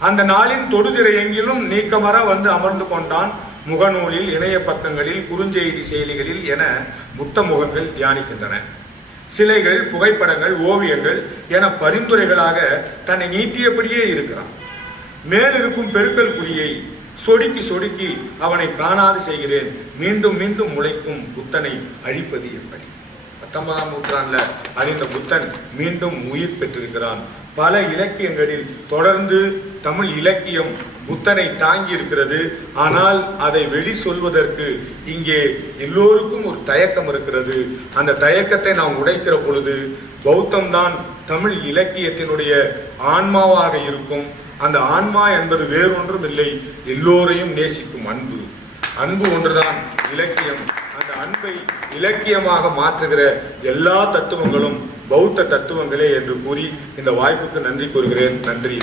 அந்த நாளின் தொடுதிரை எங்கிலும் நீக்கமர வந்து அமர்ந்து கொண்டான். முகநூலில், இணைய பக்கங்களில், குறுஞ்செய்தி செயலிகளில் என புத்த முகங்கள் தியானிக்கின்றன. சிலைகள், புகைப்படங்கள், ஓவியங்கள் என பரிந்துரைகளாக தன்னை நீட்டியபடியே இருக்கிறான். மேலிருக்கும் பெருக்கல் குறியை சொடுக்கி சொடுக்கி அவனை காணாது செய்கிறேன். மீண்டும் மீண்டும் முளைக்கும் புத்தனை அழிப்பது எப்படி? 19ஆம் நூற்றாண்டில் அறிந்த புத்தன் மீண்டும் உயிர் பெற்றிருக்கிறான். பல இலக்கியங்களில் தொடர்ந்து தமிழ் இலக்கியம் புத்தனை தாங்கி இருக்கிறது. ஆனால் அதை வெளி சொல்வதற்கு இங்கே எல்லோருக்கும் ஒரு தயக்கம் இருக்கிறது. அந்த தயக்கத்தை நாம் உடைக்கிற பொழுது பௌத்தம்தான் தமிழ் இலக்கியத்தினுடைய ஆன்மாவாக இருக்கும். அந்த ஆன்மா என்பது வேறொன்றும் இல்லை, எல்லோரையும் நேசிக்கும் அன்பு. அன்பு ஒன்றுதான் இலக்கியம். அந்த அன்பை இலக்கியமாக மாற்றுகிற எல்லா தத்துவங்களும் பௌத்த தத்துவங்களே என்று கூறி இந்த வாய்ப்புக்கு நன்றி கூறுகிறேன். நன்றி.